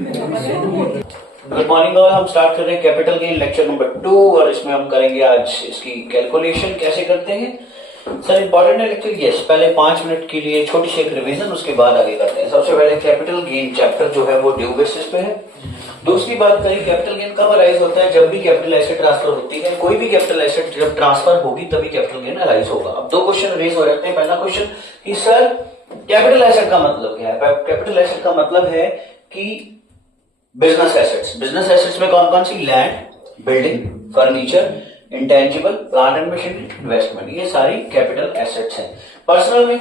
Good morning और हम start कर रहे हैं कैपिटल गेन लेक्चर नंबर 2 और इसमें हम करेंगे आज इसकी कैलकुलेशन कैसे करते हैं। सर इंपॉर्टेंट है लेक्चर, यस। पहले 5 मिनट के लिए छोटी सी एक रिवीजन, उसके बाद आगे करते हैं। सबसे पहले कैपिटल गेन चैप्टर जो है वो ड्यू बेसिस पे है। दूसरी बात करें कैपिटल गेन कब अराइज होता है, जब भी कैपिटल एसेट ट्रांसफर होती है। कोई भी कैपिटल एसेट जब ट्रांसफर होगी तभी कैपिटल गेन अराइज होगा। अब 2 क्वेश्चन रेज हो जाते हैं। पहला क्वेश्चन कि सर कैपिटल एसेट का मतलब क्या है। कैपिटल एसेट का मतलब है कि बिजनेस एसेट्स। बिजनेस एसेट्स में कौन कौन सी, land, building, furniture, intangible, plant and machinery, investment, ये सारी कैपिटल एसेट्स हैं। पर्सनल में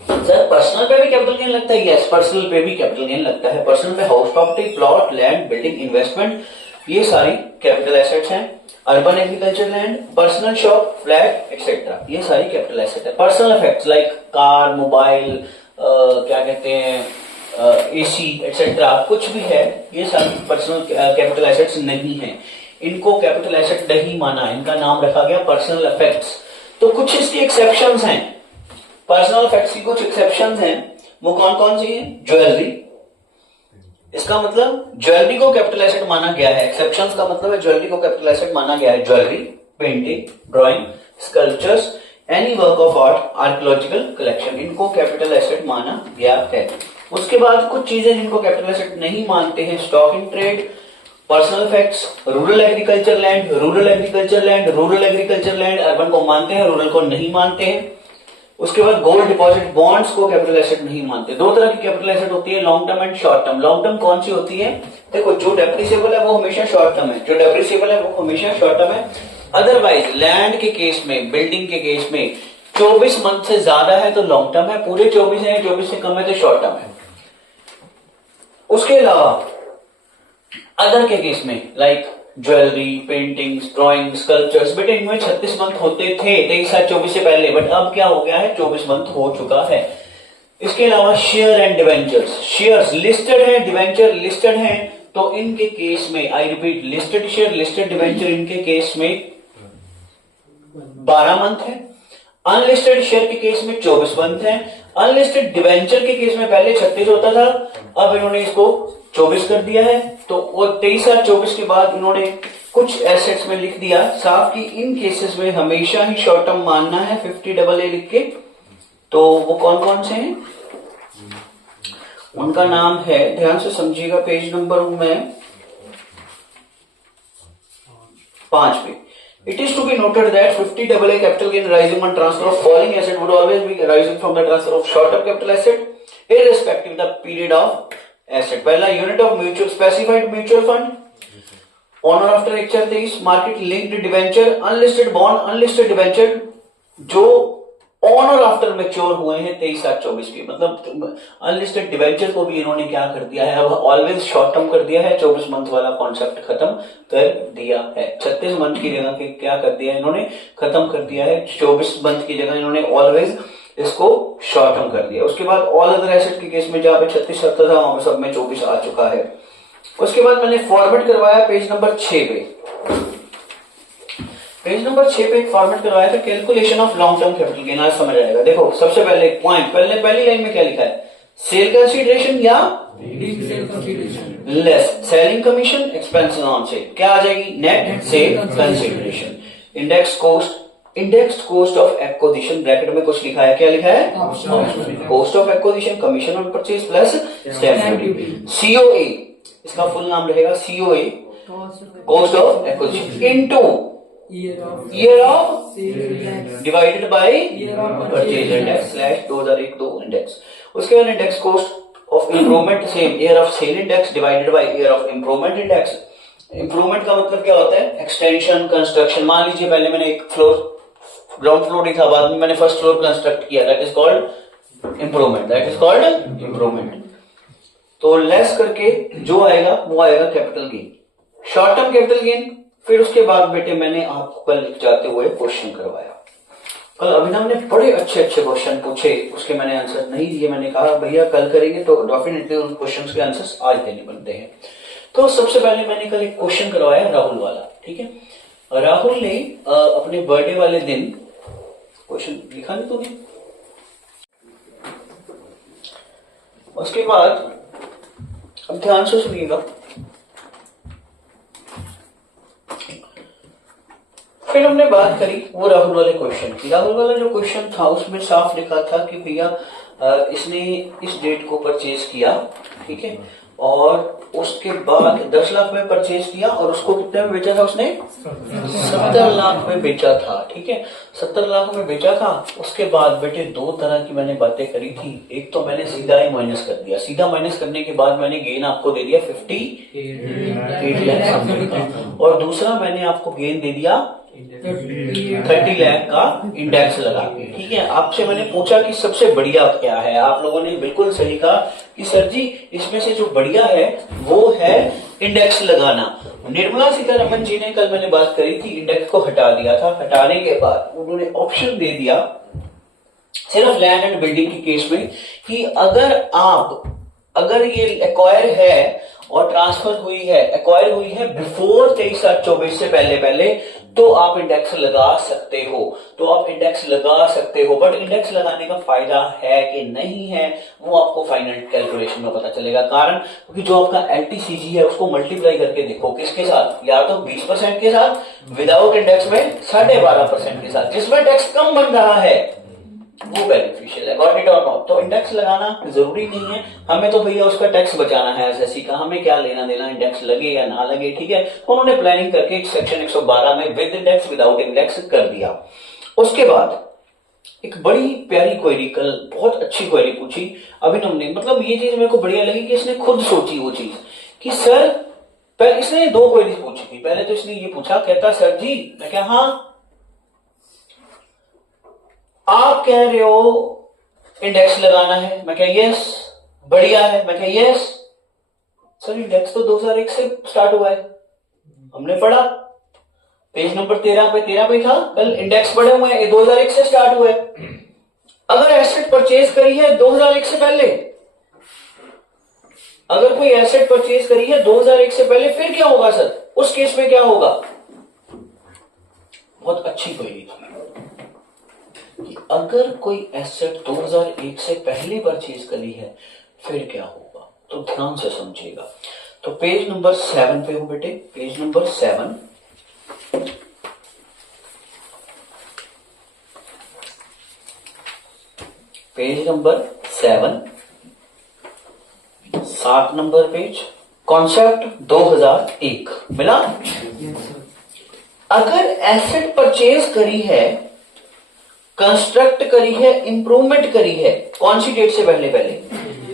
सर पर्सनल पे भी कैपिटल गेन लगता है, यस। पर्सनल पे भी कैपिटल गेन लगता है। पर्सनल पे house property, plot, land, building, investment, ये सारी कैपिटल एसेट्स हैं। Urban agriculture land, personal shop, flat etcetera, ये सारी कैपिटल एसेट है। Personal effects like car, mobile, क्या कहते हैं, एसी एक्सेट्रा, कुछ भी है, ये सारी पर्सनल कैपिटल एसेट्स नहीं है। इनको कैपिटल एसेट नहीं माना, इनका नाम रखा गया पर्सनल इफेक्ट्स। तो कुछ इसकी एक्सेप्शंस हैं, पर्सनल इफेक्ट्स की कुछ एक्सेप्शंस हैं। वो कौन कौन सी हैं? ज्वेलरी, इसका मतलब ज्वेलरी को कैपिटल एसेट माना गया है। एक्सेप्शंस का मतलब है ज्वेलरी को कैपिटल एसेट माना गया है। Jewellery, painting, drawing, sculptures, any work of art, archaeological collection, इनको कैपिटल एसेट माना गया है। उसके बाद कुछ चीजें जिनको कैपिटल एसेट नहीं मानते हैं, stock in trade, personal effects, rural agriculture land, rural agriculture land, rural agriculture land, urban को मानते हैं, रूरल को नहीं मानते हैं। उसके बाद गोल्ड डिपॉजिट, बॉन्ड्स को कैपिटल एसेट नहीं मानते। 2 तरह की कैपिटल एसेट होती है, long term and short term. Long term कौन सी होती है? देखो, जो डेप्रिसिएबल है वो हमेशा शॉर्ट टर्म है, जो डेप्रिसिएबल है वो हमेशा शॉर्ट टर्म है। अदरवाइज लैंड के केस में, बिल्डिंग के केस में 24 मंथ से ज्यादा है तो लॉन्ग टर्म है, पूरे 24 है, 24 से कम है तो शॉर्ट टर्म है। उसके अलावा अदर के केस में like jewellery, paintings, drawing, sculptures, बेटे इनमें 36 मंथ होते थे 23/7/24 से पहले, बट अब क्या हो गया है, 24 मंथ हो चुका है। इसके अलावा share and debentures, shares listed है, डिवेंचर लिस्टेड है, तो इनके केस में, I repeat, listed share, listed debenture, इनके केस में 12 मंथ है। अनलिस्टेड शेयर के केस में 24 मंथ है। अनलिस्टेड डिवेंचर के केस में पहले 36 होता था, अब इन्होंने इसको 24 कर दिया है। तो वो 23/7/24 के बाद इन्होंने कुछ एसेट्स में लिख दिया साफ कि इन केसेस में हमेशा ही शॉर्ट टर्म मानना है, 50AA लिख के। तो वो कौन कौन से हैं, उनका नाम है, ध्यान से समझिएगा, पेज नंबर में 5 पे। It is to be noted that 50AA capital gain arising on transfer of falling asset would always be arising from the transfer of short-term capital asset, irrespective of the period of asset. पहला unit of mutual specified mutual fund, on or after एक्चर 23, market linked debenture, unlisted bond, unlisted debenture जो on or after mature हुए हैं 23/7/24 के, मतलब unlisted debenture को भी इन्होंने क्या कर दिया है, अब ऑलवेज शॉर्ट टर्म कर दिया है, 24 मंथ वाला कॉन्सेप्ट खत्म कर दिया है। 36 मंथ की जगह के क्या कर दिया है इन्होंने, खत्म कर दिया है। 24 मंथ की जगह इन्होंने ऑलवेज इसको शॉर्ट टर्म कर दिया। उसके बाद ऑल अदर एसेट के केस में जहां पे 36 आता था वहां पे सब में 24 आ चुका है। उसके बाद मैंने फॉर्मेट करवाया पेज नंबर 6 पे। पेज नंबर 6 पे एक फॉर्मेट करवाया था, calculation of long term capital gain. आज समझ आएगा। देखो सबसे पहले पॉइंट, पहली लाइन में क्या लिखा है, सेल कंसीडरेशन या less selling commission, expense on sale, क्या आ जाएगी, net sale consideration. Index cost of acquisition, bracket में कुछ लिखा है, क्या लिखा है, cost of acquisition, commission on purchase plus stamp duty. COA, इसका फुल नाम रहेगा COA, cost of acquisition, into year of divided by purchase index / 2001 index। उसके बाद index cost of improvement, same, year of sale index divided by year of improvement index। Improvement का मतलब क्या होता है, एक्सटेंशन, कंस्ट्रक्शन। मान लीजिए पहले मैंने एक फ्लोर, ग्राउंड फ्लोर ही था, बाद में मैंने फर्स्ट फ्लोर कंस्ट्रक्ट किया, that is called improvement, that is called improvement. तो लेस करके जो आएगा वो आएगा capital gain, short term capital gain. फिर उसके बाद बेटे मैंने आपको कल जाते हुए क्वेश्चन करवाया। कल अभिनव ने बड़े अच्छे क्वेश्चन पूछे, उसके मैंने आंसर नहीं दिए। मैंने कहा भैया कल करेंगे तो डेफिनेटली उन क्वेश्चंस के आंसर्स आज देने बनते हैं। तो सबसे पहले मैंने कल एक क्वेश्चन करवाया राहुल वाला, ठीक है। राहुल ने अपने बर्थडे वाले दिन क्वेश्चन लिखा नहीं तूने, उसके बाद अब ध्यान से सुनिएगा। फिर हमने बात करी वो राहुल वाले क्वेश्चन की। राहुल वाला जो क्वेश्चन था उसमें साफ लिखा था कि भैया इसने इस डेट को परचेज किया, ठीक है, और उसके बाद 10 लाख में परचेज किया और उसको कितने में बेचा था उसने? 70 लाख में बेचा था, ठीक है, 70 लाख में बेचा था। उसके बाद बेटे दो तरह की मैंने बातें करी थी। एक तो मैंने सीधा ही माइनस कर दिया, सीधा माइनस करने के बाद मैंने गेन आपको दे दिया 58 लाख, और दूसरा मैंने आपको गेन दे दिया 30 लाख का इंडेक्स लगा के, ठीक है। आपसे मैंने पूछा कि सबसे बढ़िया क्या है, आप लोगों ने बिल्कुल सही कहा कि सर जी इसमें से जो बढ़िया है वो है इंडेक्स लगाना। निर्मला सीतारमन जी ने कल मैंने बात करी थी, इंडेक्स को हटा दिया था। हटाने के बाद उन्होंने ऑप्शन दे दिया सिर्फ लैंड एंड बिल्डिंग के केस में कि अगर ये एक्वायर है और ट्रांसफर हुई है, एक्वायर हुई है बिफोर 23/7/24 से पहले तो आप इंडेक्स लगा सकते हो, बट इंडेक्स लगाने का फायदा है कि नहीं है वो आपको फाइनल कैलकुलेशन में पता चलेगा। कारण क्योंकि जो आपका एलटीसीजी है उसको मल्टीप्लाई करके देखो किसके साथ, या तो 20% के साथ विदाउट इंडेक्स में 12.5% के साथ, जिसमें टैक्स कम बन रहा है वो बेनिफिशियल है, गॉट इट और नॉट। तो इंडेक्स लगाना जरूरी नहीं है, हमें तो भैया उसका टैक्स बचाना है एसएससी का, हमें क्या लेना देना इंडेक्स लगे या ना लगे, ठीक है। उन्होंने प्लानिंग करके सेक्शन 112 में विद इंडेक्स विदाउट इंडेक्स कर दिया। उसके बाद एक बड़ी प्यारी क्वेरी कल, बहुत अच्छी क्वेरी पूछी अभिनव ने, मतलब ये चीज मेरे को बढ़िया लगी कि इसने खुद सोची वो चीज कि सर, पहले इसने दो क्वेरीज पूछी थी। पहले तो इसने ये पूछा, कहता सर जी, मैं क्या, हाँ आप कह रहे हो इंडेक्स लगाना है, मैं क्या यस, बढ़िया है, मैं क्या यस। सर इंडेक्स तो 2001 से स्टार्ट हुआ है, हमने पढ़ा पेज नंबर 13 पे था कल, इंडेक्स पढ़े हुए हैं, 2001 से स्टार्ट हुए। अगर एसेट परचेज करी है 2001 से पहले, अगर कोई एसेट परचेज करी है 2001 से पहले, फिर क्या होगा सर, उस केस में क्या होगा? बहुत अच्छी क्वेरी थी कि अगर कोई एसेट 2001 से पहले परचेज करी है फिर क्या होगा, तो ध्यान से समझिएगा। तो पेज नंबर 7 पे हो बेटे, page number 7, page number 7, 7 number page, concept 2001 मिला। अगर एसेट परचेज करी है, कंस्ट्रक्ट करी है, इंप्रूवमेंट करी है, कौन सी डेट से पहले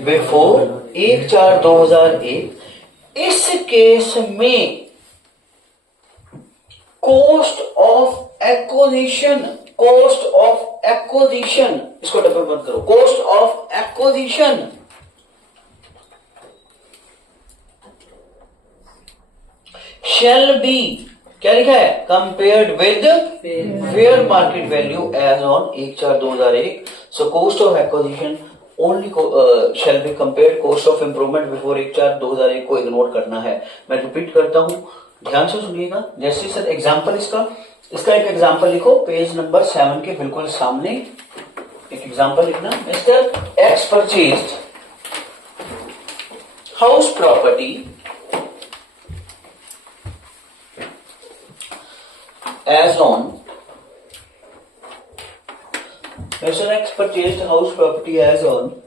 बिफोर 1/4/2001, इस केस में कॉस्ट ऑफ एक्विजिशन, इसको डबल बंद करो, cost of acquisition shall be, क्या लिखा है, compared with fair market value as on 1/4/2001। So cost of acquisition only shall be compared, cost of improvement before 1/4/2001 को इग्नोर करना है। मैं रिपीट करता हूं, ध्यान से सुनिएगा। जैसे सर एग्जांपल, इसका एक एग्जांपल लिखो पेज नंबर 7 के बिल्कुल सामने, एक एग्जांपल लिखना। Mister X purchased house property as on, Mr. X purchased house property as on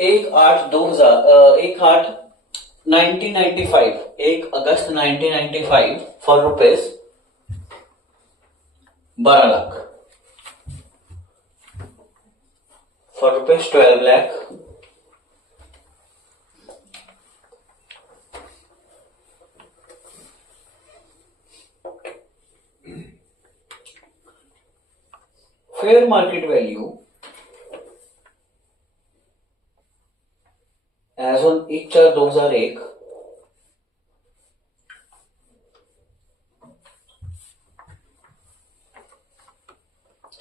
1/8/1995, 1 अगस्त 1995 for rupees 12 lakh, for rupees 12 lakh, fair market value as on 1/4/2001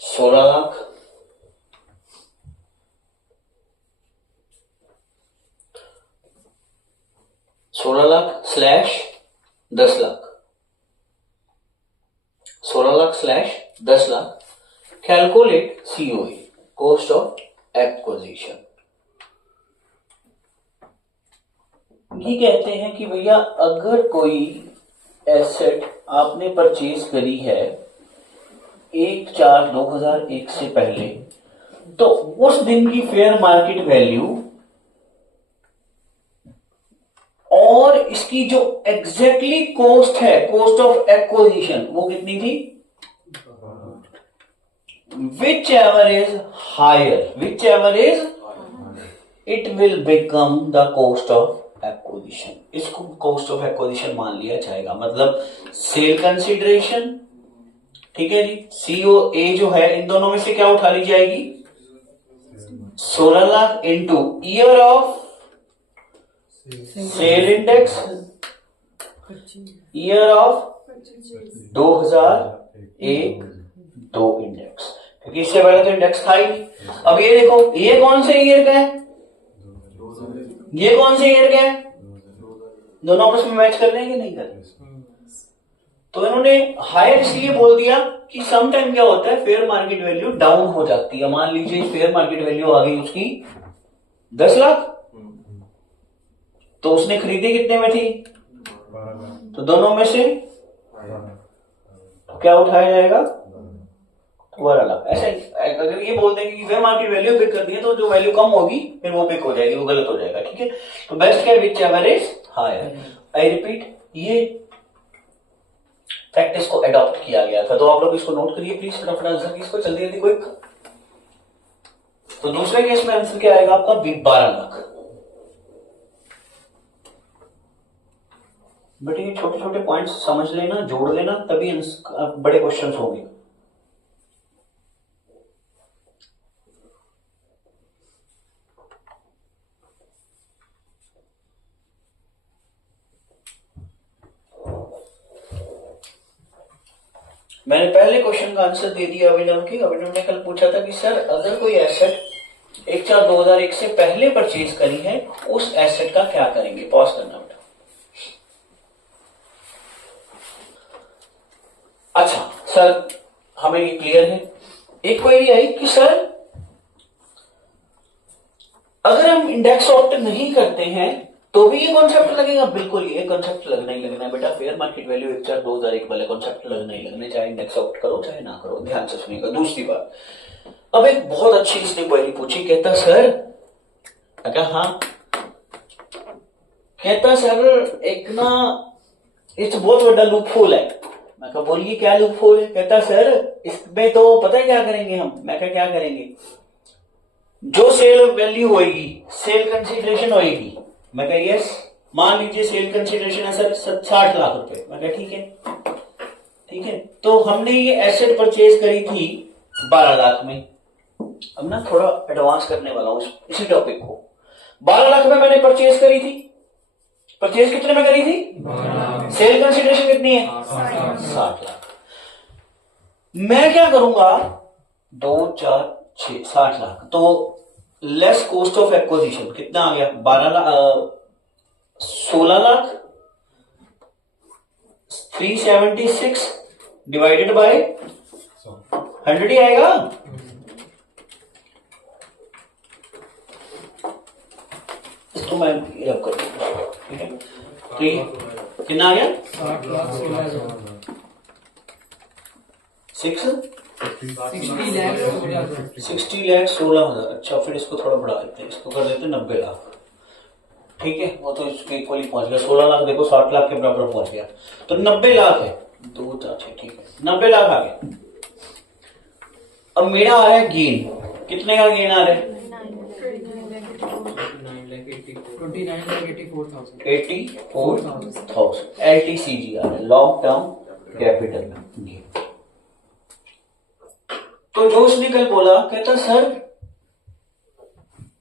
16 lakh, 16 lakh slash 10 lakh, 16 lakh slash 10 lakh. Calculate COA, cost of acquisition. ये कहते हैं कि भैया अगर कोई asset आपने purchase करी है 1/4/2001 से पहले, तो उस दिन की फेयर मार्केट वैल्यू और इसकी जो एग्जैक्टली कॉस्ट है, कॉस्ट ऑफ एक्विजिशन, वो कितनी थी? Whichever is higher, whichever is, it will become the cost of acquisition. इसको कॉस्ट ऑफ एक्विजिशन मान लिया जाएगा। मतलब सेल कंसिडरेशन, ठीक है जी, सीओ ए जो है, इन दोनों में से क्या उठा ली जाएगी? 16 lakh into year of sale index, year of 2001 2 index, क्योंकि इससे पहले तो इंडेक्स था ही नहीं। अब ये देखो, ये कौन से ईयर का है, ये कौन से ईयर का है, दोनों आपस में मैच कर रहे हैं कि नहीं कर रहे? तो इन्होंने हायर इसलिए बोल दिया कि सम टाइम क्या होता है, फेयर मार्केट वैल्यू डाउन हो जाती है। मान लीजिए फेयर मार्केट वैल्यू आ गई उसकी 10 लाख, तो उसने खरीदी कितने में थी? तो दोनों में से तो क्या उठाया जाएगा? 12 लाख। ऐसे अगर ये बोल देंगे कि फेयर मार्केट वैल्यू पिक कर दी है, तो जो वैल्यू कम होगी फिर वो पिक हो जाएगी, वो गलत हो जाएगा। ठीक है, तो बेस्ट क्या, whichever is higher. I repeat, ये प्रैक्टिस को अडॉप्ट किया गया था, तो आप लोग इसको नोट करिए प्लीज, फटाफट आंसर की इसको जल्दी जल्दी क्विक। तो दूसरे केस में आंसर क्या आएगा आपका? 12 लाख। बट ये छोटे छोटे पॉइंट्स समझ लेना, जोड़ लेना, तभी बड़े क्वेश्चंस होंगे। मैंने पहले क्वेश्चन का आंसर दे दिया अभिनव की। अभिनव ने कल पूछा था कि सर अगर कोई एसेट 1/4/2001 से पहले परचेज करी है, उस एसेट का क्या करेंगे? पॉज करना बेटा। अच्छा सर, हमें ये क्लियर है। एक क्वेरी आई कि सर अगर हम इंडेक्स ऑप्ट नहीं करते हैं तो भी ये कॉन्सेप्ट लगेगा? बिल्कुल, ये कॉन्सेप्ट लगना ही लगना है बेटा। फेयर मार्केट वैल्यू 1/4/2001 वाले कॉन्सेप्ट लगना ही लगना है, चाहे इंडेक्स ऑप्ट करो चाहे ना करो। ध्यान से सुनिएगा। दूसरी बात, अब एक बहुत अच्छी इसने क्वेरी पूछी। कहता सर, हाँ, कहता सर एक ना इस बहुत बड़ा लूप होल है। मैं कहा बोलिए क्या लूप होल है? कहता सर इसमें तो पता है क्या करेंगे हम। मैं कहा क्या करेंगे? जो सेल वैल्यू होएगी, सेल कंसिडरेशन होएगी। मैं कहा यस, मान लीजिए सेल कंसिडरेशन है सर 60 लाख रुपए। मैं कहा ठीक है, ठीक है। तो हमने ये एसेट परचेज करी थी 12 लाख में। अब ना थोड़ा एडवांस करने वाला हूं इसी टॉपिक को। 12 लाख में मैंने परचेज करी थी। परचेज कितने में करी थी? सेल कंसिडरेशन कितनी है? 60 लाख। मैं क्या करूंगा? 2 4 6 60 लाख। तो लेस कॉस्ट ऑफ एक्विजिशन कितना आ गया? 16 लाख 376 डिवाइडेड बाय 100 ही आएगा। इसको मैं रब कर दूंगा, ठीक है। तो ये कितना आ गया? 60 लाख 16,000। अच्छा, फिर इसको थोड़ा बढ़ा देते हैं, इसको कर देते हैं 90 लाख। ठीक है, वो तो इसके इक्वली पहुंच गया। 16 लाख देखो 60 लाख के बराबर पहुंच गया, तो 90 लाख है। 2 4 6, ठीक है, 90 लाख आ गया। अब मेरा आ रहा है गेन। कितने का गेन आ रहा है? 84,000 LTCG आ रहा है, लॉन्ग टर्म कैपिटल गेन। तो जो उसने कल बोला, कहता सर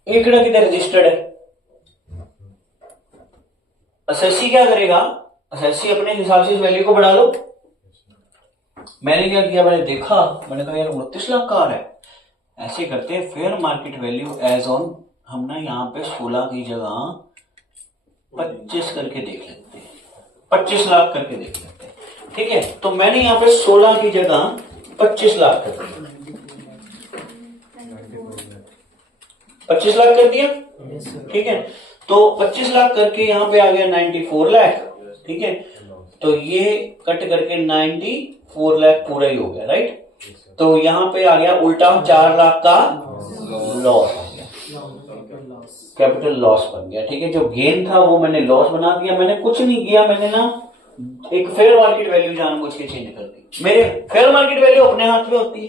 एक किधर रजिस्टर्ड है। असेसी क्या करेगा? असेसी अपने हिसाब से इस वैल्यू को बढ़ा लो। मैंने क्या किया, मैंने देखा, मैंने कहा यार 29 लाख का आ रहा है। ऐसे करते हैं, fair market value as on हम ना यहाँ पे 16 की जगह 25 करके देख लेते हैं, 25 लाख करके देख लेते हैं। ठीक है, तो मैंने यहाँ पे 16 की जगह 25 लाख कर दिया। 25 लाख कर दिया, ठीक है। तो 25 लाख करके यहाँ पे आ गया 94 लाख, ठीक है। तो ये कट करके 94 लाख पूरा ही हो गया, राइट। तो यहाँ पे आ गया उल्टा 4 लाख का लॉस, कैपिटल लॉस बन गया, ठीक है। जो गेन था वो मैंने लॉस बना दिया। मैंने कुछ नहीं किया, मैंने ना एक फेयर मार्केट वैल्यू जानबूझ के चेंज कर दी। मेरे फेयर मार्केट वैल्यू अपने हाथ में होती है।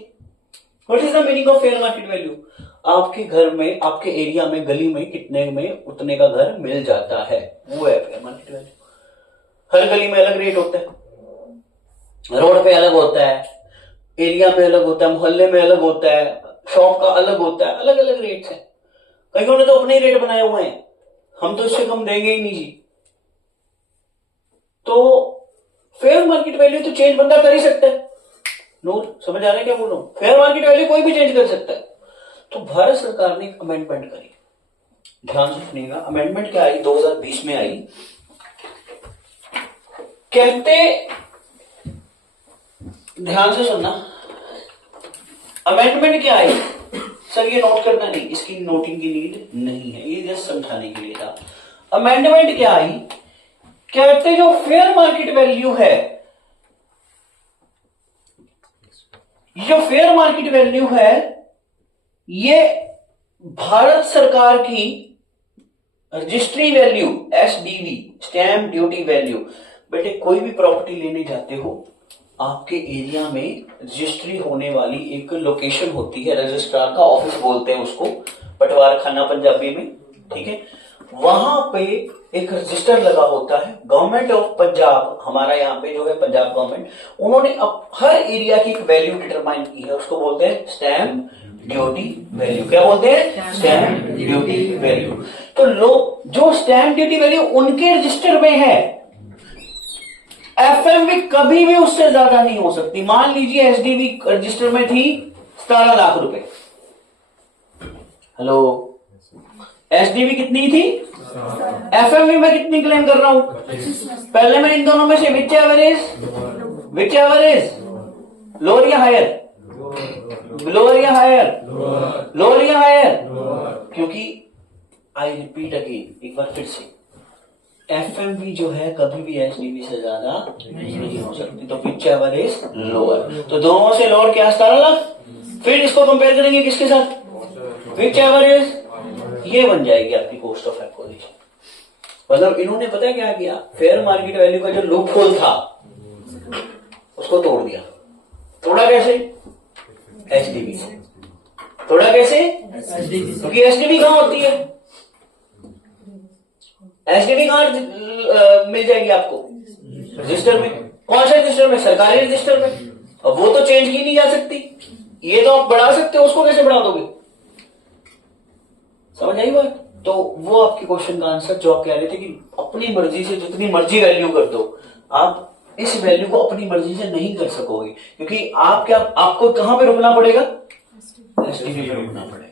What is the meaning of fair market value? आपके घर में, आपके एरिया में, गली में कितने में उतने का घर मिल जाता है, वो है फेयर मार्केट वैल्यू। हर गली में अलग रेट होता है, रोड पे अलग होता है, एरिया में अलग होता है, मोहल्ले में अलग होता है, शॉप का अलग होता है, अलग अलग रेट है। कईयों ने तो अपने ही रेट बनाए हुए हैं, हम तो इससे कम देंगे ही नहीं जी। तो फेयर मार्केट वैल्यू तो चेंज बंदा कर ही सकता है। नूर, समझ आ रहा है क्या बोल रहा हूं? फेयर मार्केट वैल्यू कोई भी चेंज कर सकता है। तो भारत सरकार ने एक अमेंडमेंट करी, ध्यान से सुनिएगा। अमेंडमेंट क्या आई? 2020 में आई। कहते, ध्यान से सुनना, अमेंडमेंट क्या आई? सर ये नोट करना नहीं, इसकी नोटिंग की नीड नहीं है, ये जस्ट समझाने के लिए था। अमेंडमेंट क्या आई? कहते जो फेयर मार्केट वैल्यू है, जो फेयर मार्केट वैल्यू है, ये भारत सरकार की registry value, SDV, stamp duty value. बेटे कोई भी प्रॉपर्टी लेने जाते हो, आपके एरिया में रजिस्ट्री होने वाली एक लोकेशन होती है, रजिस्ट्रार का ऑफिस बोलते हैं उसको, पटवार खाना पंजाबी में, ठीक है। वहां पे एक रजिस्टर लगा होता है। गवर्नमेंट ऑफ पंजाब, हमारा यहाँ पे जो है पंजाब गवर्नमेंट, उन्होंने अब हर एरिया की एक वैल्यू डिटरमाइन की है, उसको बोलते हैं स्टैम्प ड्यूटी वैल्यू। क्या बोलते हैं? Stamp duty value. तो लोग जो स्टैम्प ड्यूटी वैल्यू उनके रजिस्टर में है, एफएमवी कभी भी उससे ज्यादा नहीं हो सकती। मान लीजिए एसडीवी रजिस्टर में थी 17 लाख रुपए, हेलो, एसडीवी कितनी थी? एफएमवी में कितनी क्लेम कर रहा हूं? पहले मैं इन दोनों में से विच एवर इज लोअर या हायर? लोअर या हायर? लोअर या हायर? क्योंकि आई रिपीट अगेन, एक बार फिर से, एफएमवी जो है कभी भी एसडीवी से ज्यादा नहीं हो सकती। तो विच एवर इज लोअर, तो दोनों से लोअर क्या? 17 लाख। फिर इसको कंपेयर करेंगे किसके साथ? विच एवर इज, ये बन जाएगी आपकी कॉस्ट ऑफ एक्विजिशन। मतलब इन्होंने पता है क्या किया? फेयर मार्केट वैल्यू का जो लूप होल था उसको तोड़ दिया। तोड़ा कैसे? एसडीवी से। तोड़ा कैसे? क्योंकि एसडीवी कहां होती है? एसडीवी कहां मिल जाएगी आपको? रजिस्टर में। कौन से रजिस्टर में? सरकारी रजिस्टर में। अब वो तो चेंज की नहीं जा सकती। ये तो आप बढ़ा सकते हो, उसको कैसे बढ़ा दोगे? समझ आई बात? तो वो आपके क्वेश्चन का आंसर जो आप कह रहे थे कि अपनी मर्जी से जितनी मर्जी वैल्यू कर दो, आप इस वैल्यू को अपनी मर्जी से नहीं कर सकोगे, क्योंकि आप क्या, आपको कहां पे रुकना पड़ेगा? एसडीवी पे रुकना पड़ेगा।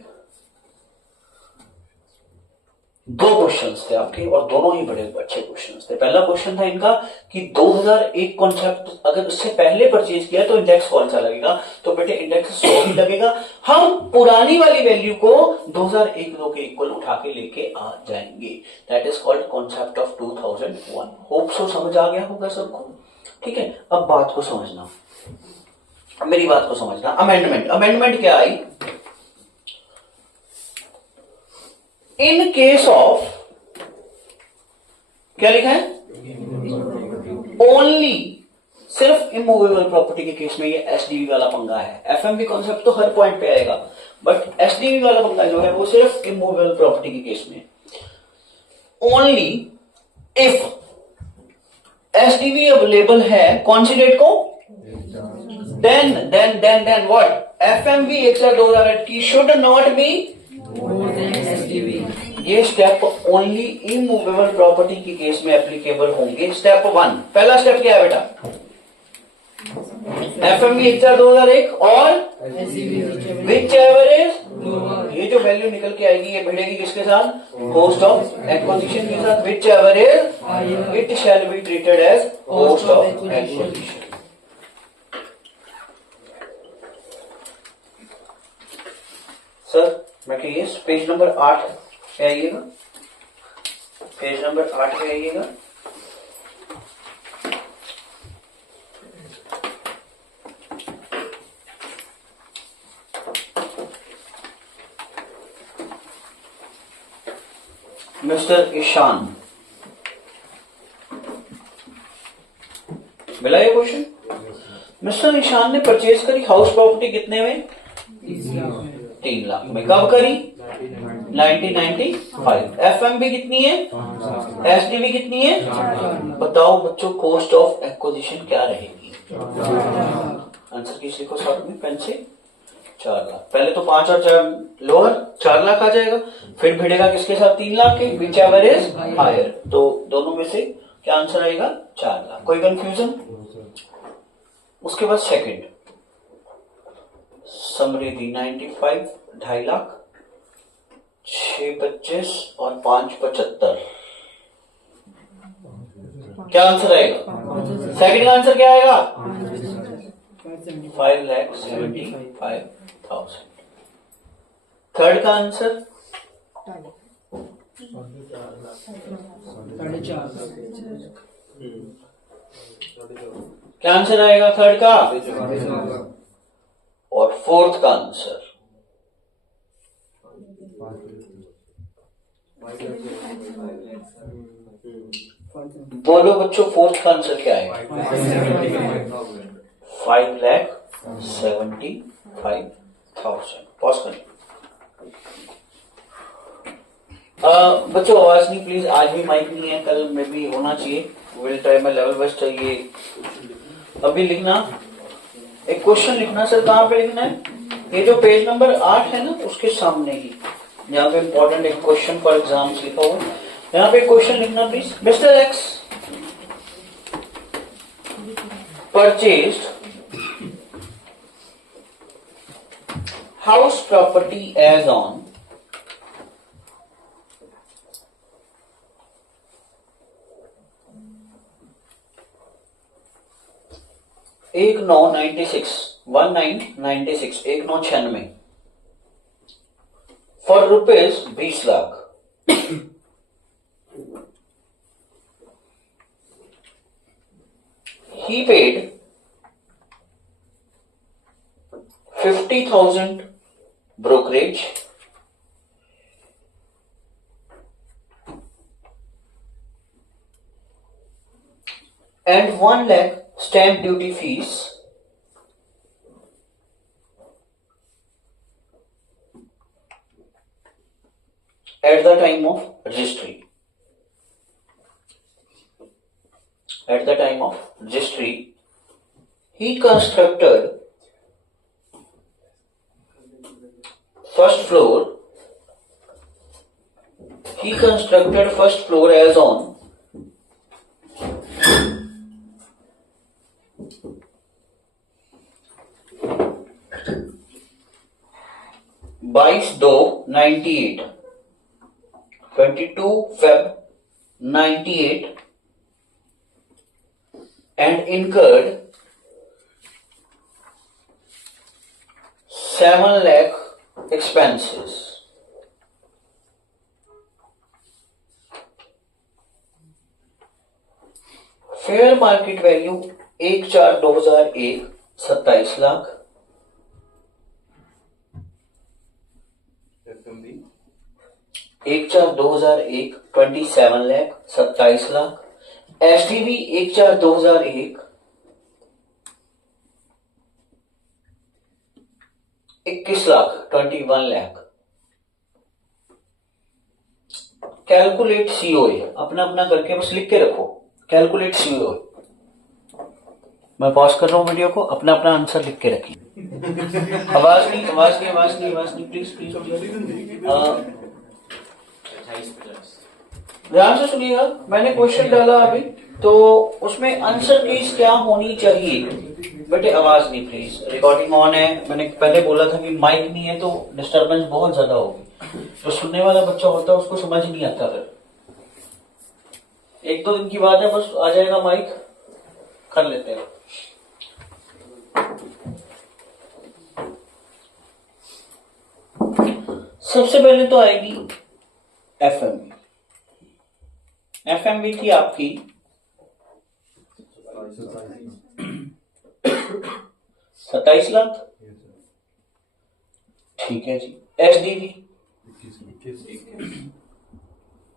दो क्वेश्चंस थे आपके और दोनों ही बड़े अच्छे क्वेश्चंस थे। पहला क्वेश्चन था इनका कि 2001 कॉन्सेप्ट अगर उससे पहले परचेज किया तो इंडेक्स कौन सा लगेगा? तो बेटे इंडेक्स 100 ही लगेगा। हम पुरानी वाली वैल्यू को 2001-2 के इक्वल उठा के लेके आ जाएंगे। That is called concept of 2001। Hope so समझ आ गया होगा सबको, ठीक है। अब बात को समझना, मेरी बात को समझना। अमेंडमेंट क्या आई? इन केस ऑफ, क्या लिखा है? ओनली, सिर्फ इमूवेबल प्रॉपर्टी के केस में ये एसडीवी वाला पंगा है। एफएमवी कॉन्सेप्ट तो हर पॉइंट पे आएगा, बट एसडीवी वाला पंगा जो है वो सिर्फ इमूवेबल प्रॉपर्टी के केस में। ओनली इफ एसडीवी अवेलेबल है कौन सी डेट को? Then what? एफएमवी 1000 की शुड नॉट बी। ये स्टेप ओनली इमूवेबल प्रॉपर्टी की केस में एप्लीकेबल होंगे। स्टेप 1, पहला स्टेप क्या है बेटा? एफएमवी 1001 और विच एवर इज, ये जो वैल्यू निकल के आएगी ये भिड़ेगी किसके साथ? कॉस्ट ऑफ एक्विजिशन के साथ। Whichever is, it shall be treated as cost of acquisition. Sir बाकी ये पेज नंबर 8 पे आइएगा, पेज नंबर 8 पे आइएगा। मिस्टर ईशान, मिला ये क्वेश्चन? मिस्टर ईशान ने परचेज करी हाउस प्रॉपर्टी कितने में? 3 लाख में। कब करी? 1995। एफएमबी कितनी है? एसडीवी कितनी है? बताओ बच्चों कॉस्ट ऑफ एक्विजिशन क्या रहेगी? आंसर किस लिखो साथ में पेन से? 4 लाख। पहले तो 5 और 4 लोअर 4 लाख आ जाएगा, फिर भिड़ेगा किसके साथ? 3 लाख के, विच एवर इज हायर। तो दोनों में से क्या आंसर आएगा? 4 लाख। कोई कंफ्यूजन? उसके बाद सेकंड समृद्धि 95 2.5 लाख, 6 25 और 5 75। क्या आंसर आएगा? सेकंड का आंसर क्या आएगा? 5,75,000। थर्ड का आंसर? क्या आंसर आएगा थर्ड का? और फोर्थ का आंसर? बोलो बच्चों फोर्थ का आंसर क्या है? 5,75,000। पॉज करें बच्चों, आवाज नहीं प्लीज। आज भी माइक नहीं है, कल में भी होना चाहिए। Will try my level best. चाहिए अभी लिखना एक क्वेश्चन लिखना। सर कहाँ पे लिखना है? ये जो पेज नंबर 8 है ना, उसके सामने ही यहाँ पे इंपॉर्टेंट एक क्वेश्चन फॉर एग्जाम्स लिखा हुआ है। यहाँ पे क्वेश्चन लिखना please. Mister X purchased house property as on एक 1996 for rupees 20 lakh. He paid 50,000 brokerage and 1 lakh stamp duty fees at the time of registry. At the time of registry, he constructed first floor. He constructed first floor as on 22/2/98, 22 Feb 98, and incurred 7 lakh expenses. Fair market value 1/4/2001 27 lakh. 1/4/2001 27 lakh 27 lakh. SDV 1/4/2001 21 lakh 21 lakh. Calculate COA अपना अपना करके बस लिख के रखो। Calculate COA. मैं pause कर रहा हूं वीडियो को, अपना अपना आंसर लिख के रखिए। आवाज नहीं प्लीज ध्यान से सुनिएगा। मैंने क्वेश्चन डाला अभी, तो उसमें आंसर कीज क्या होनी चाहिए? बेटे आवाज नहीं प्लीज। रिकॉर्डिंग ऑन है। मैंने पहले बोला था कि माइक नहीं है तो डिस्टरबेंस बहुत ज्यादा होगी। जो सुनने वाला बच्चा होता है उसको समझ नहीं आता। फिर 1-2 दिन की बात है, बस आ जाएगा माइक, कर लेते हैं। सबसे पहले तो आएगी एफएमवी। एफएमवी थी आपकी 27 लाख, ठीक है जी। एसडीवी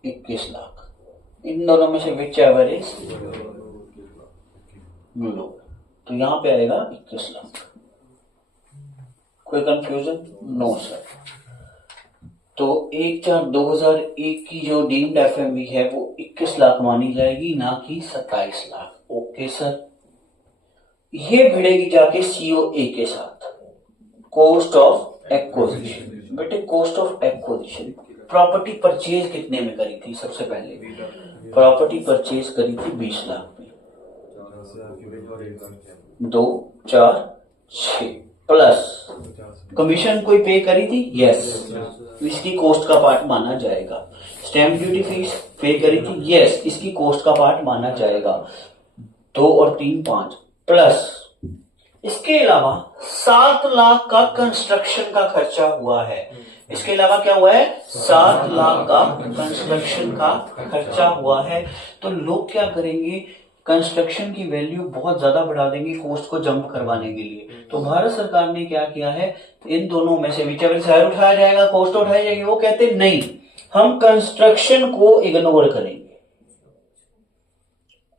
21 लाख। इन दोनों में से विच एवर इज लो, तो यहां पे आएगा 21 लाख। कोई कंफ्यूजन? No sir. तो 1/4/2001 की जो डीम्ड एफएमवी है वो 21 लाख मानी जाएगी, ना कि 27 लाख। Okay sir. ये भिड़ेगी जाके सीओए के साथ, कॉस्ट ऑफ एक्विजिशन। बेटे cost of acquisition, property purchase कितने में करी थी? सबसे पहले प्रॉपर्टी परचेज करी थी 20 लाख में। 2 4 6 प्लस कमीशन कोई पे करी थी? यस, इसकी कॉस्ट का पार्ट माना जाएगा। स्टैंप ड्यूटी फीस पे करी थी? यस, इसकी कॉस्ट का पार्ट माना जाएगा। 2 और 3 5 प्लस इसके अलावा 7 लाख का कंस्ट्रक्शन का खर्चा हुआ है। इसके अलावा क्या हुआ है? 7 लाख का कंस्ट्रक्शन का खर्चा हुआ है। तो लोग क्या करेंगे, कंस्ट्रक्शन की वैल्यू बहुत ज्यादा बढ़ा देंगे कॉस्ट को जंप करवाने के लिए। तो भारत सरकार ने क्या किया है, इन दोनों में से विचेवर हायर उठाया जाएगा, कॉस्ट उठाई जाएगी। वो कहते नहीं, हम कंस्ट्रक्शन को इग्नोर करेंगे।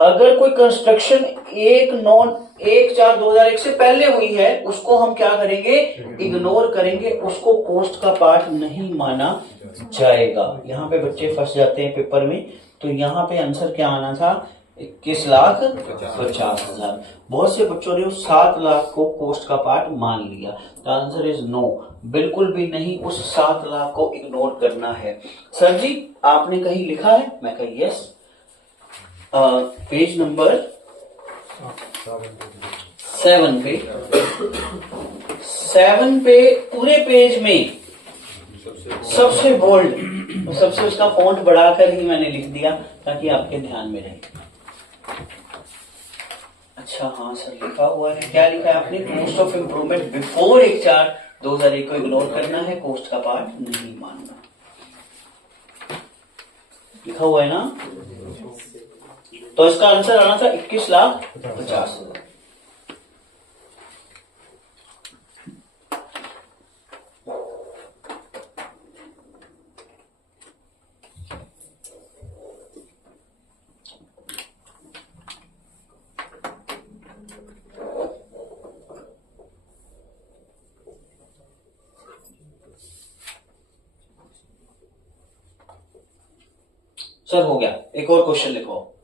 अगर कोई कंस्ट्रक्शन 1/4/2001 से पहले हुई है, उसको हम क्या करेंगे? इग्नोर करेंगे, उसको कॉस्ट का पार्ट नहीं माना जाएगा। यहाँ पे बच्चे फंस जाते हैं पेपर में। तो यहाँ पे आंसर क्या आना था? 21,50,000। बहुत से बच्चों ने उस 7 लाख को कॉस्ट का पार्ट मान लिया। द आंसर इज नो, बिल्कुल भी नहीं। उस 7 लाख को इग्नोर करना है। सर जी आपने कहीं लिखा है? मैं कही यस। पेज नंबर 7 पे, 7 पे पूरे पेज में सबसे बोल्ड, सबसे उसका फॉन्ट बढ़ाकर ही मैंने लिख दिया ताकि आपके ध्यान में रहे। अच्छा हाँ सर, लिखा हुआ है। क्या लिखा है आपने? कॉस्ट ऑफ इम्प्रूवमेंट बिफोर 1/4/2001 को इग्नोर करना है, कॉस्ट का पार्ट नहीं मानना। लिखा हुआ है ना? तो इसका आंसर आना था 21,50,000। सर हो गया। एक और क्वेश्चन लिखो।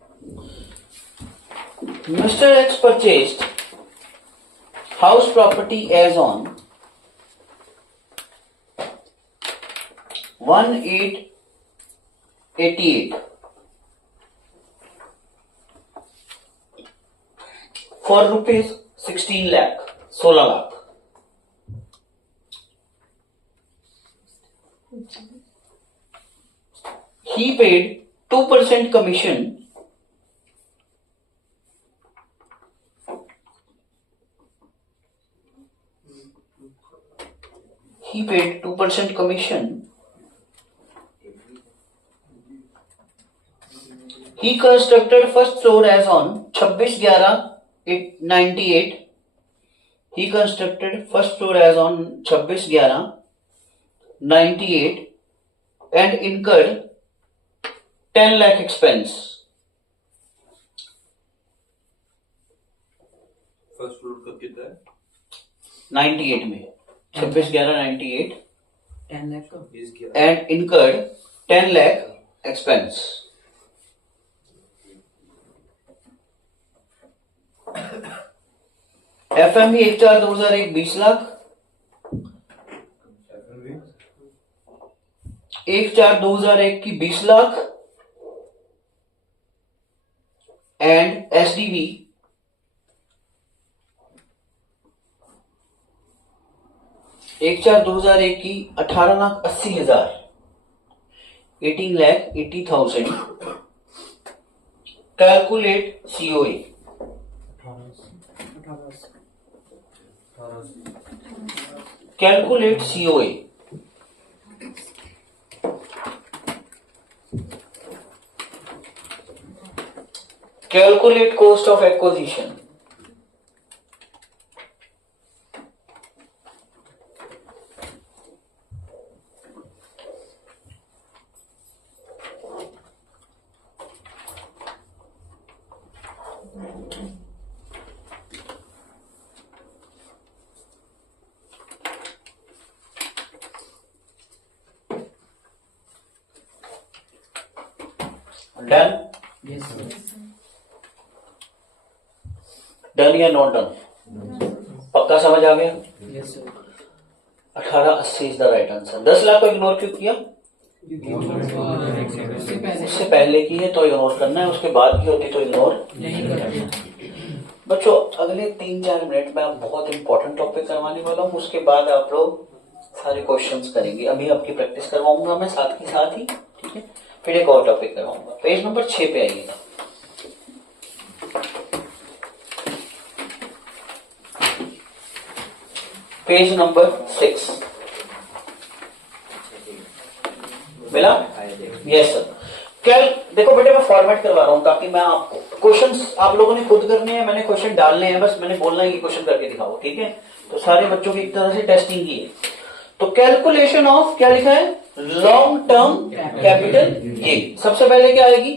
Mr. X purchased house property as on 1/8/88 for rupees 16 lakh, 16 lakh. He paid 2% commission He paid 2% commission. He constructed first floor as on 26/11/98. He constructed first floor as on 26/11/98 and incurred 10 lakh expense. First floor कब कितना है? 98 में, 26/11/98 10 लाख का and incurred 10 lakh expense. FMV 1/4/2001 20 lakh, 1/4/2001 की 20 lakh and SDV 1/4/2001 की 18,80,000, 18,80,000। Calculate COA. Calculate COA. Calculate cost of acquisition. Done? Yes, sir. Done या not done? पक्का समझ आ गया? Yes, sir. 1880 is the right answer. 10 lakh को इग्नोर क्यों किया? उससे पहले की है तो इग्नोर करना है, उसके बाद की होती तो इग्नोर नहीं करते। बच्चों अगले 3-4 मिनट में आप बहुत इंपॉर्टेंट टॉपिक करवाने वाला हूँ, उसके बाद आप लोग सारे क्वेश्चंस करेंगे। अभी आपकी प्रैक्टिस करवाऊंगा मैं साथ के साथ ही, ठीक है? फिर एक और टॉपिक करवाऊंगा। पेज नंबर 6 पे आइएगा। पेज नंबर 6 मिला? Yes sir. कल देखो बेटे मैं फॉर्मेट करवा रहा हूं ताकि मैं आपको क्वेश्चंस आप लोगों ने खुद करने हैं, मैंने क्वेश्चन डालने हैं, बस मैंने बोलना है कि क्वेश्चन करके दिखाओ, ठीक है? तो सारे बच्चों की एक तरह से टेस्टिंग की है। तो कैलकुलेशन ऑफ क्या लिखा है? Long term capital gain. सबसे पहले क्या आएगी?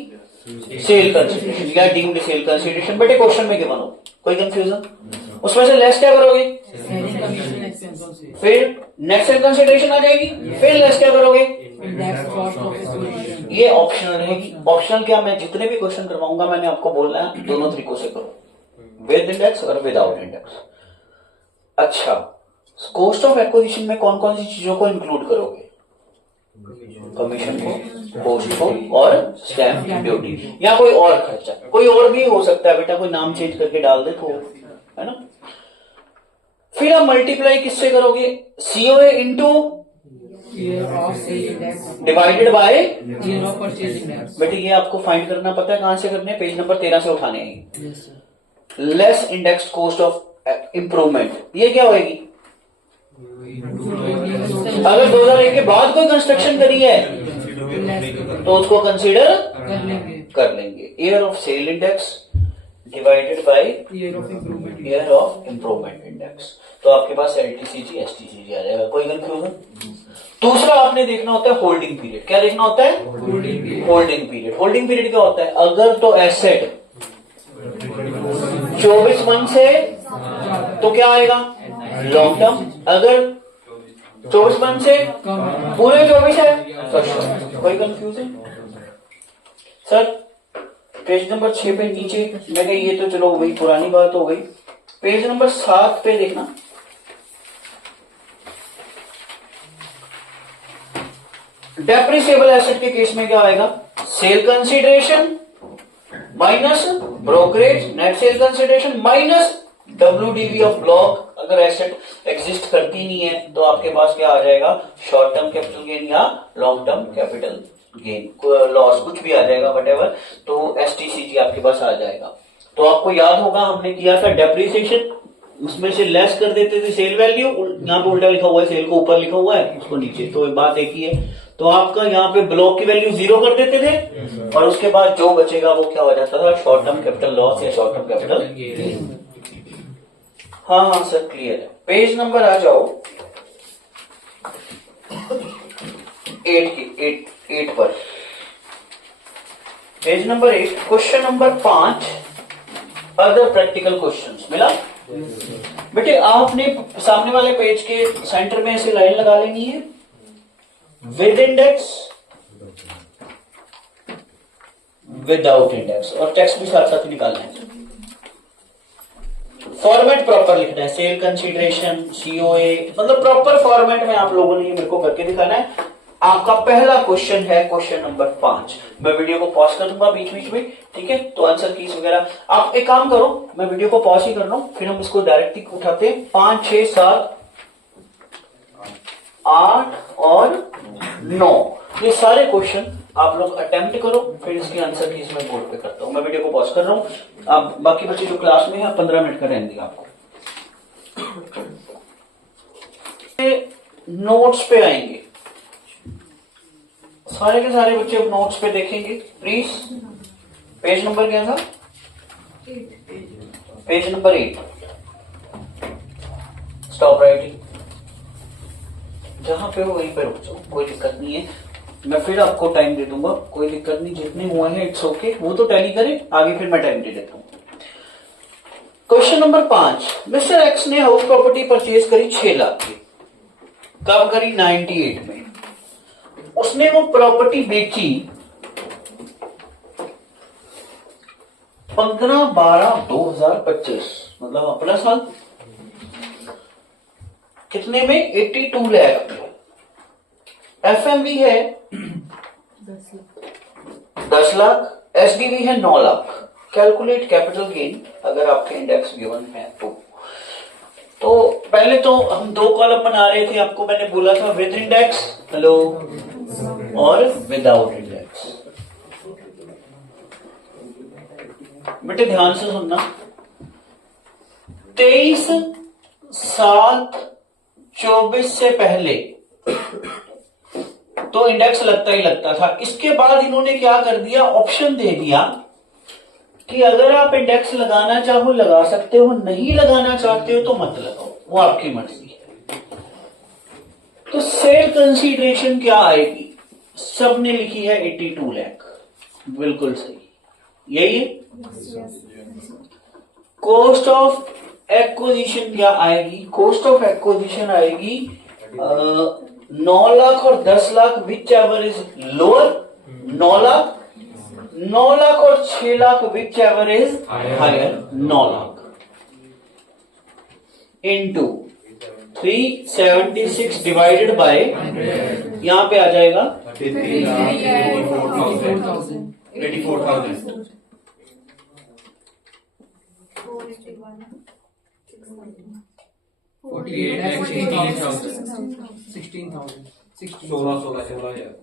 सेल कंसिडरेशन या डीम्ड सेल कंसिडरेशन। बेटे क्वेश्चन में गिवन हो, कोई कंफ्यूजन? उसमें से लेस क्या करोगे? फिर नेक्स्ट सेल कंसिडरेशन आ जाएगी, फिर लेस क्या करोगे? ये ऑप्शनल रहेगी। ऑप्शनल क्या? मैं जितने भी क्वेश्चन करवाऊंगा मैंने आपको बोलना है दोनों तरीकों से करो, विद इंडेक्स और विदाउट इंडेक्स। अच्छा, कॉस्ट ऑफ एक्विजिशन में कौन कौन सी चीजों को इंक्लूड करोगे? कमीशन को, पोस्ट को और स्टैम्प ड्यूटी, या कोई और खर्चा। कोई और भी हो सकता है बेटा, कोई नाम चेंज करके डाल दे तो, है ना? फिर आप मल्टीप्लाई किससे करोगे? सीओए इंटू डिवाइडेड बाय बेटे। ये आपको फाइंड करना पता है, कहां से करने? पेज नंबर 13 से उठाने हैं। Less index cost of improvement, ये क्या होगी? अगर 2001 के बाद कोई कंस्ट्रक्शन करी है तो उसको कंसीडर कर लेंगे। Year of sale index divided by year of improvement index. तो आपके पास एलटीसीजी एसटीसीजी आ जाएगा। कोई कंफ्यूजन? दूसरा आपने देखना होता है होल्डिंग पीरियड। क्या देखना होता है? Holding period. होल्डिंग पीरियड क्या होता है? अगर तो एसेट 24 मंथ से तो क्या आएगा? Long term. अगर 24 मंथ से पूरे 24 है तो शॉर्ट। कोई कंफ्यूजन? सर पेज नंबर 6 पे नीचे मैं कही ये तो चलो वही पुरानी बात हो गई। पेज नंबर 7 पे देखना, डेप्रिसिएबल एसेट के केस में क्या आएगा? Sale consideration minus brokerage, net sale consideration minus WDV of block. अगर एसेट एग्जिस्ट करती नहीं है तो आपके पास क्या आ जाएगा? शॉर्ट टर्म कैपिटल गेन या long term capital gain, loss कुछ भी आ जाएगा वटेवर। तो एसटीसीजी आपके पास आ जाएगा। तो आपको याद होगा हमने किया था डेप्रिसिएशन, उसमें से लेस कर देते थे सेल वैल्यू। यहाँ पे उल्टा लिखा हुआ है, सेल को ऊपर लिखा हुआ है, उसको नीचे। तो बात एक ही है। तो आपका यहाँ पे ब्लॉक की वैल्यू 0 कर देते थे और उसके बाद जो बचेगा वो क्या हो जाता था? शॉर्ट टर्म कैपिटल लॉस या शॉर्ट टर्म कैपिटल गेन। हाँ सर क्लियर है। पेज नंबर आ जाओ 8 पर। Page number 8 question number 5 other practical questions. मिला? बेटे आपने सामने वाले पेज के सेंटर में ऐसे लाइन लगा लेनी है, विद इंडेक्स विदाउट इंडेक्स, और टेक्स्ट भी साथ साथ निकालना है। फॉर्मेट प्रॉपर लिखना है, सेल कंसीडरेशन, सीओए, मतलब प्रॉपर फॉर्मेट में आप लोगों ने मेरे को करके दिखाना है। आपका पहला क्वेश्चन है क्वेश्चन नंबर 5। मैं वीडियो को पॉज कर दूंगा बीच बीच में, ठीक है? तो आंसर कीज वगैरह आप एक काम करो, मैं वीडियो को पॉज ही कर रहा हूं, फिर हम इसको डायरेक्टली उठाते हैं। 5, 6, 7, 8 और 9 ये सारे क्वेश्चन आप लोग अटेम्प्ट करो, फिर इसके आंसर कीज मैं बोर्ड पे करता हूं। मैं वीडियो को पॉज कर रहा हूं। आप बाकी बच्चे जो क्लास में है 15 मिनट का रहेंगे आपको। नोट्स पे आएंगे सारे के सारे बच्चे नोट्स पे देखेंगे प्लीज। पेज नंबर क्या था? Page number 8। Stop writing. जहां पे हो वहीं पे रुक जाओ, कोई दिक्कत नहीं है। मैं फिर आपको टाइम दे दूंगा, कोई दिक्कत नहीं। जितने हुए हैं इट्स ओके, वो तो टैली करें, आगे फिर मैं टाइम दे देता हूं। Question number 5। मिस्टर एक्स ने हाउस प्रॉपर्टी परचेज करी 6 लाख की। कब करी? 98 में। उसने वो प्रॉपर्टी बेची 15/12/2025, मतलब अपना साल। कितने में? 82 लाख में। एफएमवी है 10 लाख, एसडीवी है 9 लाख। कैलकुलेट कैपिटल गेन अगर आपके इंडेक्स गिवन है तो पहले तो हम 2 कॉलम बना रहे थे। आपको मैंने बोला था विद इंडेक्स, हेलो, और विदाउट इंडेक्स। बेटे ध्यान से सुनना। 23/7/24 से पहले तो इंडेक्स लगता ही लगता था। इसके बाद इन्होंने क्या कर दिया? ऑप्शन दे दिया कि अगर आप इंडेक्स लगाना चाहो लगा सकते हो, नहीं लगाना चाहते हो तो मत लगाओ, वो आपकी मर्जी है। तो सेल कंसीडरेशन क्या आएगी? सबने लिखी है 82 लाख, बिल्कुल सही, यही है। कॉस्ट ऑफ एक्विजिशन क्या आएगी? कॉस्ट ऑफ एक्विजिशन आएगी 9 लाख और 10 lakh, whichever is lower. 9 lakh और 6 lakh, whichever is higher. 9 lakh into 376 divided by, यहां पे आ जाएगा 84,000। 16,000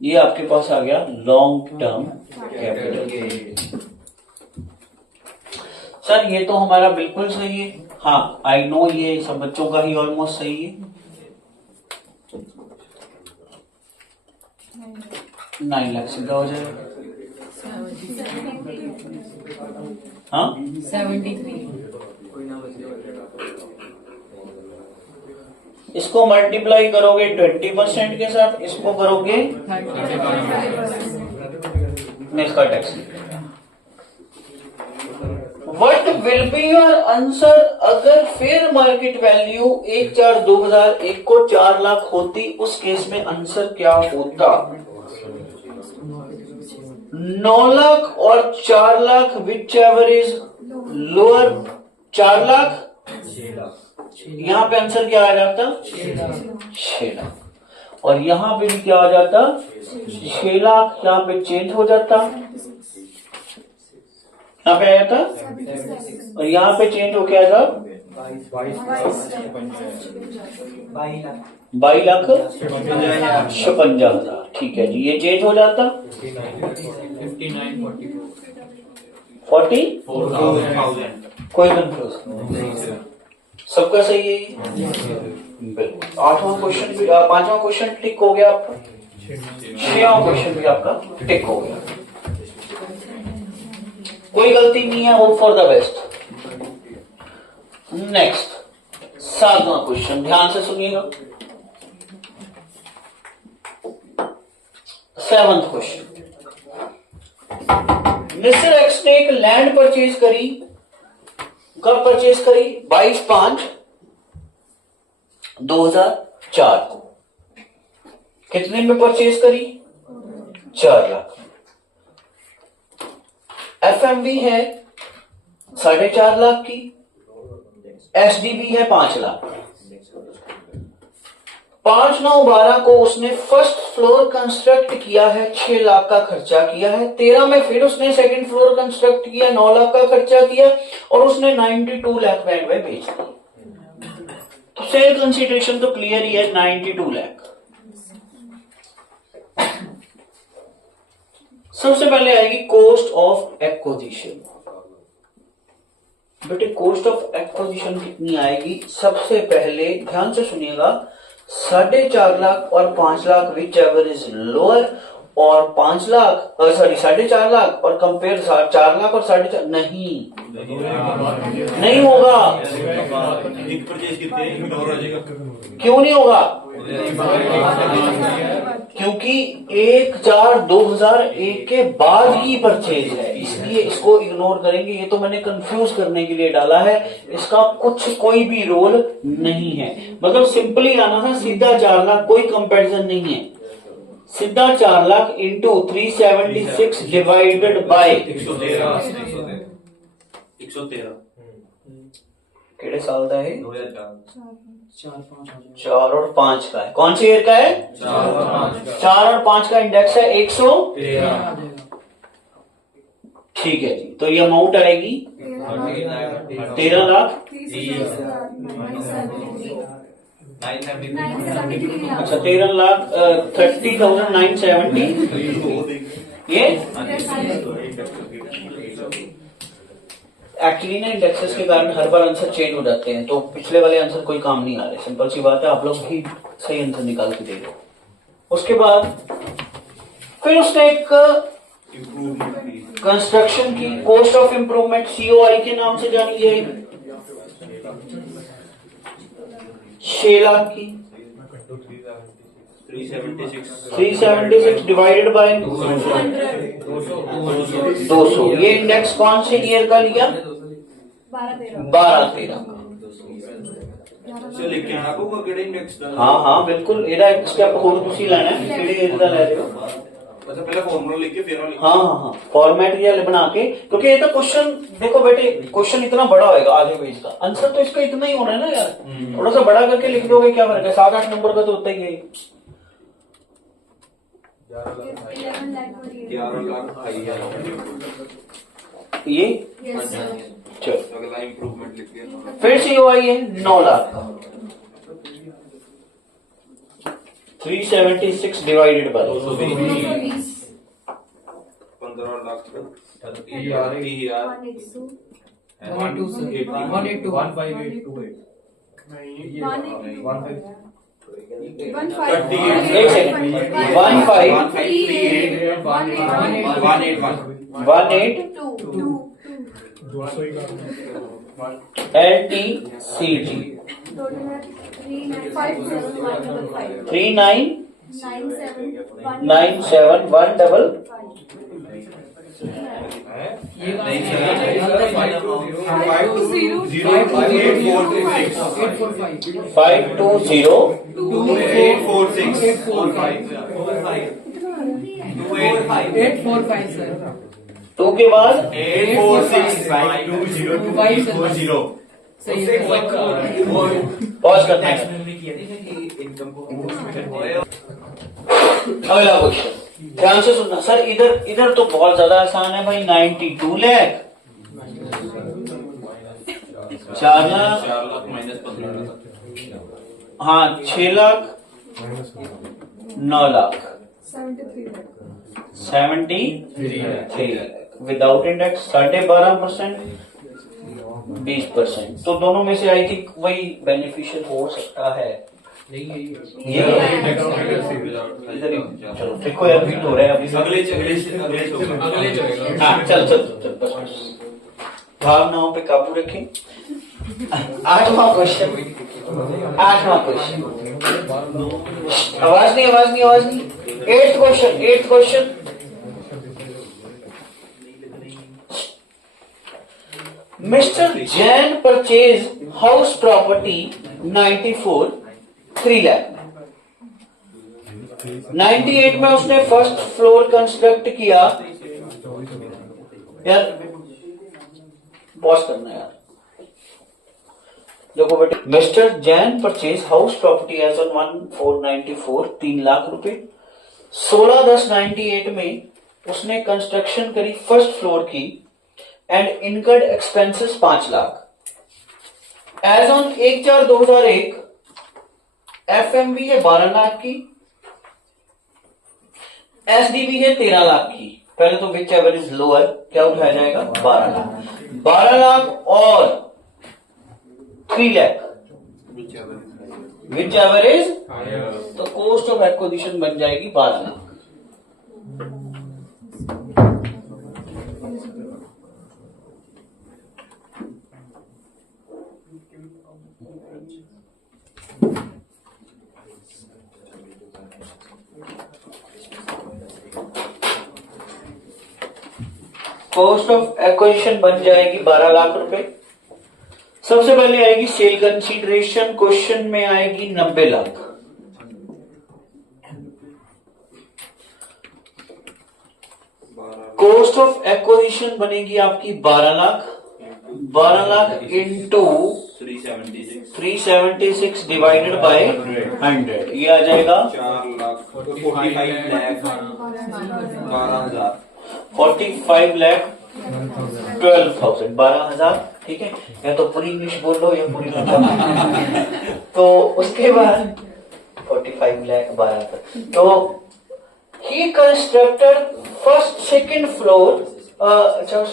ये आपके पास आ गया long term capital gain. Sir ये तो हमारा बिल्कुल सही है। हाँ आई नो, ये सब बच्चों का ही ऑलमोस्ट सही है। 9 लाख सीधा हो जाएगा। हाँ 73। इसको मल्टीप्लाई करोगे 20% के साथ, इसको करोगे मैं इसका tax. What will be your answer अगर फेयर मार्केट वैल्यू 1/4/2001 को 4 लाख होती? उस केस में आंसर क्या होता? 9 लाख और 4 lakh, whichever is lower. 4 lakh, यहां पे आंसर क्या आ जाता? 6 लाख। और यहां पे भी क्या आ जाता? 6 लाख। यहां पे चेंज हो जाता, यहां पे आ जाता, और यहां पे चेंज हो क्या था? 22 लाख 56,000। ठीक है जी, ये चेंज हो जाता 44,000। कोई कंफ्यूज? सबका सही है ये? बिल्कुल। 8वां क्वेश्चन भी, 5वां क्वेश्चन टिक हो गया आपका। 6वां क्वेश्चन भी आपका टिक हो गया, कोई गलती नहीं है। Hope for the best. Next 7वां क्वेश्चन, ध्यान से सुनिएगा। 7th question. मिस्टर एक्स ने एक लैंड परचेज करी। कब परचेज करी? 22/5/2004 को। कितने में परचेज करी? 4 लाख। एफएमवी है 4.5 लाख की, एसडीबी है 5 लाख। 5/9/12 को उसने फर्स्ट फ्लोर कंस्ट्रक्ट किया है, 6 लाख का खर्चा किया है। 13 में फिर उसने सेकंड फ्लोर कंस्ट्रक्ट किया, 9 लाख का खर्चा किया, और उसने 92 लाख बैंक में बेच दिया। तो सेल कंसिडरेशन तो क्लियर ही है, 92 लाख। सबसे पहले आएगी कॉस्ट ऑफ एक्विजिशन। बेटे कॉस्ट ऑफ एक्विजिशन कितनी आएगी? सबसे पहले ध्यान से सुनिएगा, 4.5 लाख और 5 lakh whichever is lower, और 5 लाख सॉरी 4.5 लाख और कंपेयर 4 लाख और 4.5 नहीं होगा। क्यों नहीं होगा? क्योंकि 1/4/2001 के बाद की परचेज है, इसलिए इसको इग्नोर करेंगे। ये तो मैंने कंफ्यूज करने के लिए डाला है, इसका कुछ कोई भी रोल नहीं है। मतलब सिंपली आना था, सीधा 4 लाख, कोई कंपैरिजन नहीं है, सीधा 4 लाख इंटू 376 डिवाइडेड बाय 113 केड़े साल का है? 2004 4 और 5 का है। कौन सी ईयर का है? 4 और 5 का इंडेक्स है 113। ठीक है जी, तो ये अमाउंट आएगी 13 लाख। अच्छा 13 लाख 30,970 ये एक्चुअली ना इंडेक्सेस के कारण हर बार आंसर चेंज हो जाते हैं, तो पिछले वाले आंसर कोई काम नहीं आ रहे। सिंपल सी बात है, आप लोग ही सही आंसर निकाल के दे दो। उसके बाद फिर उसने एक कंस्ट्रक्शन की कॉस्ट ऑफ इंप्रूवमेंट COI के नाम से जानी जाएगी 6 लाख की। 376 डिवाइडेड बाय 200। ये इंडेक्स कौन से ईयर का लिया? 12-13 का। लिख के आना पਊਗਾ ਕਿਹੜੇ ਇੰਡੈਕਸ ਦਾ। हाँ हाँ बिल्कुल, ਇਹਦਾ ਇੱਕ ਸਟੈਪ ਹੋਰ ਤੁਸੀਂ ਲੈਣਾ ਹੈ, ਕਿਹੜੇ ਏਜ ਦਾ ਲੈ ਰਹੇ ਹੋ। अच्छा पहले फॉर्मूला लिख के फिर हम हाँ हाँ हाँ फॉर्मेट ये बना के, क्योंकि ये तो क्वेश्चन देखो बेटे, क्वेश्चन इतना बड़ा होएगा आधे पेज का, आंसर तो इसका इतना ही होना है ना यार। थोड़ा सा बड़ा करके लिख दोगे क्या फर्क है, 7-8 नंबर का तो होता ही है। 11 लाख ये चलो अगला इंप्रूवमेंट लिख के फिर COI है 9 लाख का। 376 डिवाइडेड बाय 15 लाख LTCG 2 के बाद 846 पॉज करते हैं। अगला क्वेश्चन ध्यान से सुनना सर, इधर तो बहुत ज्यादा आसान है भाई। 92 लाख 4 लाख हाँ 6 लाख 9 लाख 73 विदाउट इंडेक्स 12.5% 20%। तो दोनों में से आई थिंक वही बेनिफिशियल हो सकता है। ये इधर ही चलो देखो यार, बीट हो रहा है अभी। अगले हाँ चल बस भावनाओं पे काबू रखें। 8वां क्वेश्चन आवाज नहीं 8th question Mr. Jain purchased house property 94 3 lakh. 98 में उसने फर्स्ट फ्लोर कंस्ट्रक्ट किया। यार पॉज करना यार, देखो बेटे, mister Jain purchase house property as on 1/4/94 3 lakh रुपए। 16/10/98 में उसने कंस्ट्रक्शन करी फर्स्ट फ्लोर की and incurred expenses 5 lakh. As on 1/4/2001 FMV है 12 लाख की, SDV है 13 लाख की। पहले तो विच एवर इज लोअर क्या उठाया जाएगा? 12 लाख और 3 lakh whichever is, higher तो कॉस्ट ऑफ एक्विजिशन बन जाएगी 12 लाख। कॉस्ट ऑफ एक्विजिशन बन जाएगी 12 लाख रुपए। सबसे पहले आएगी सेल कंसीडरेशन, क्वेश्चन में आएगी 90 लाख। कॉस्ट ऑफ एक्विजिशन बनेगी आपकी 12 lakh. 12 lakh into 376 divided bye 100, ये आ जाएगा 45 लाख 12,000, 12,000। ठीक है, या तो पूरी इंग्लिश बोल लो या पूरी तो उसके बाद 45 लाख 12,000। तो ही कंस्ट्रक्टेड फर्स्ट सेकंड फ्लोर, अच्छा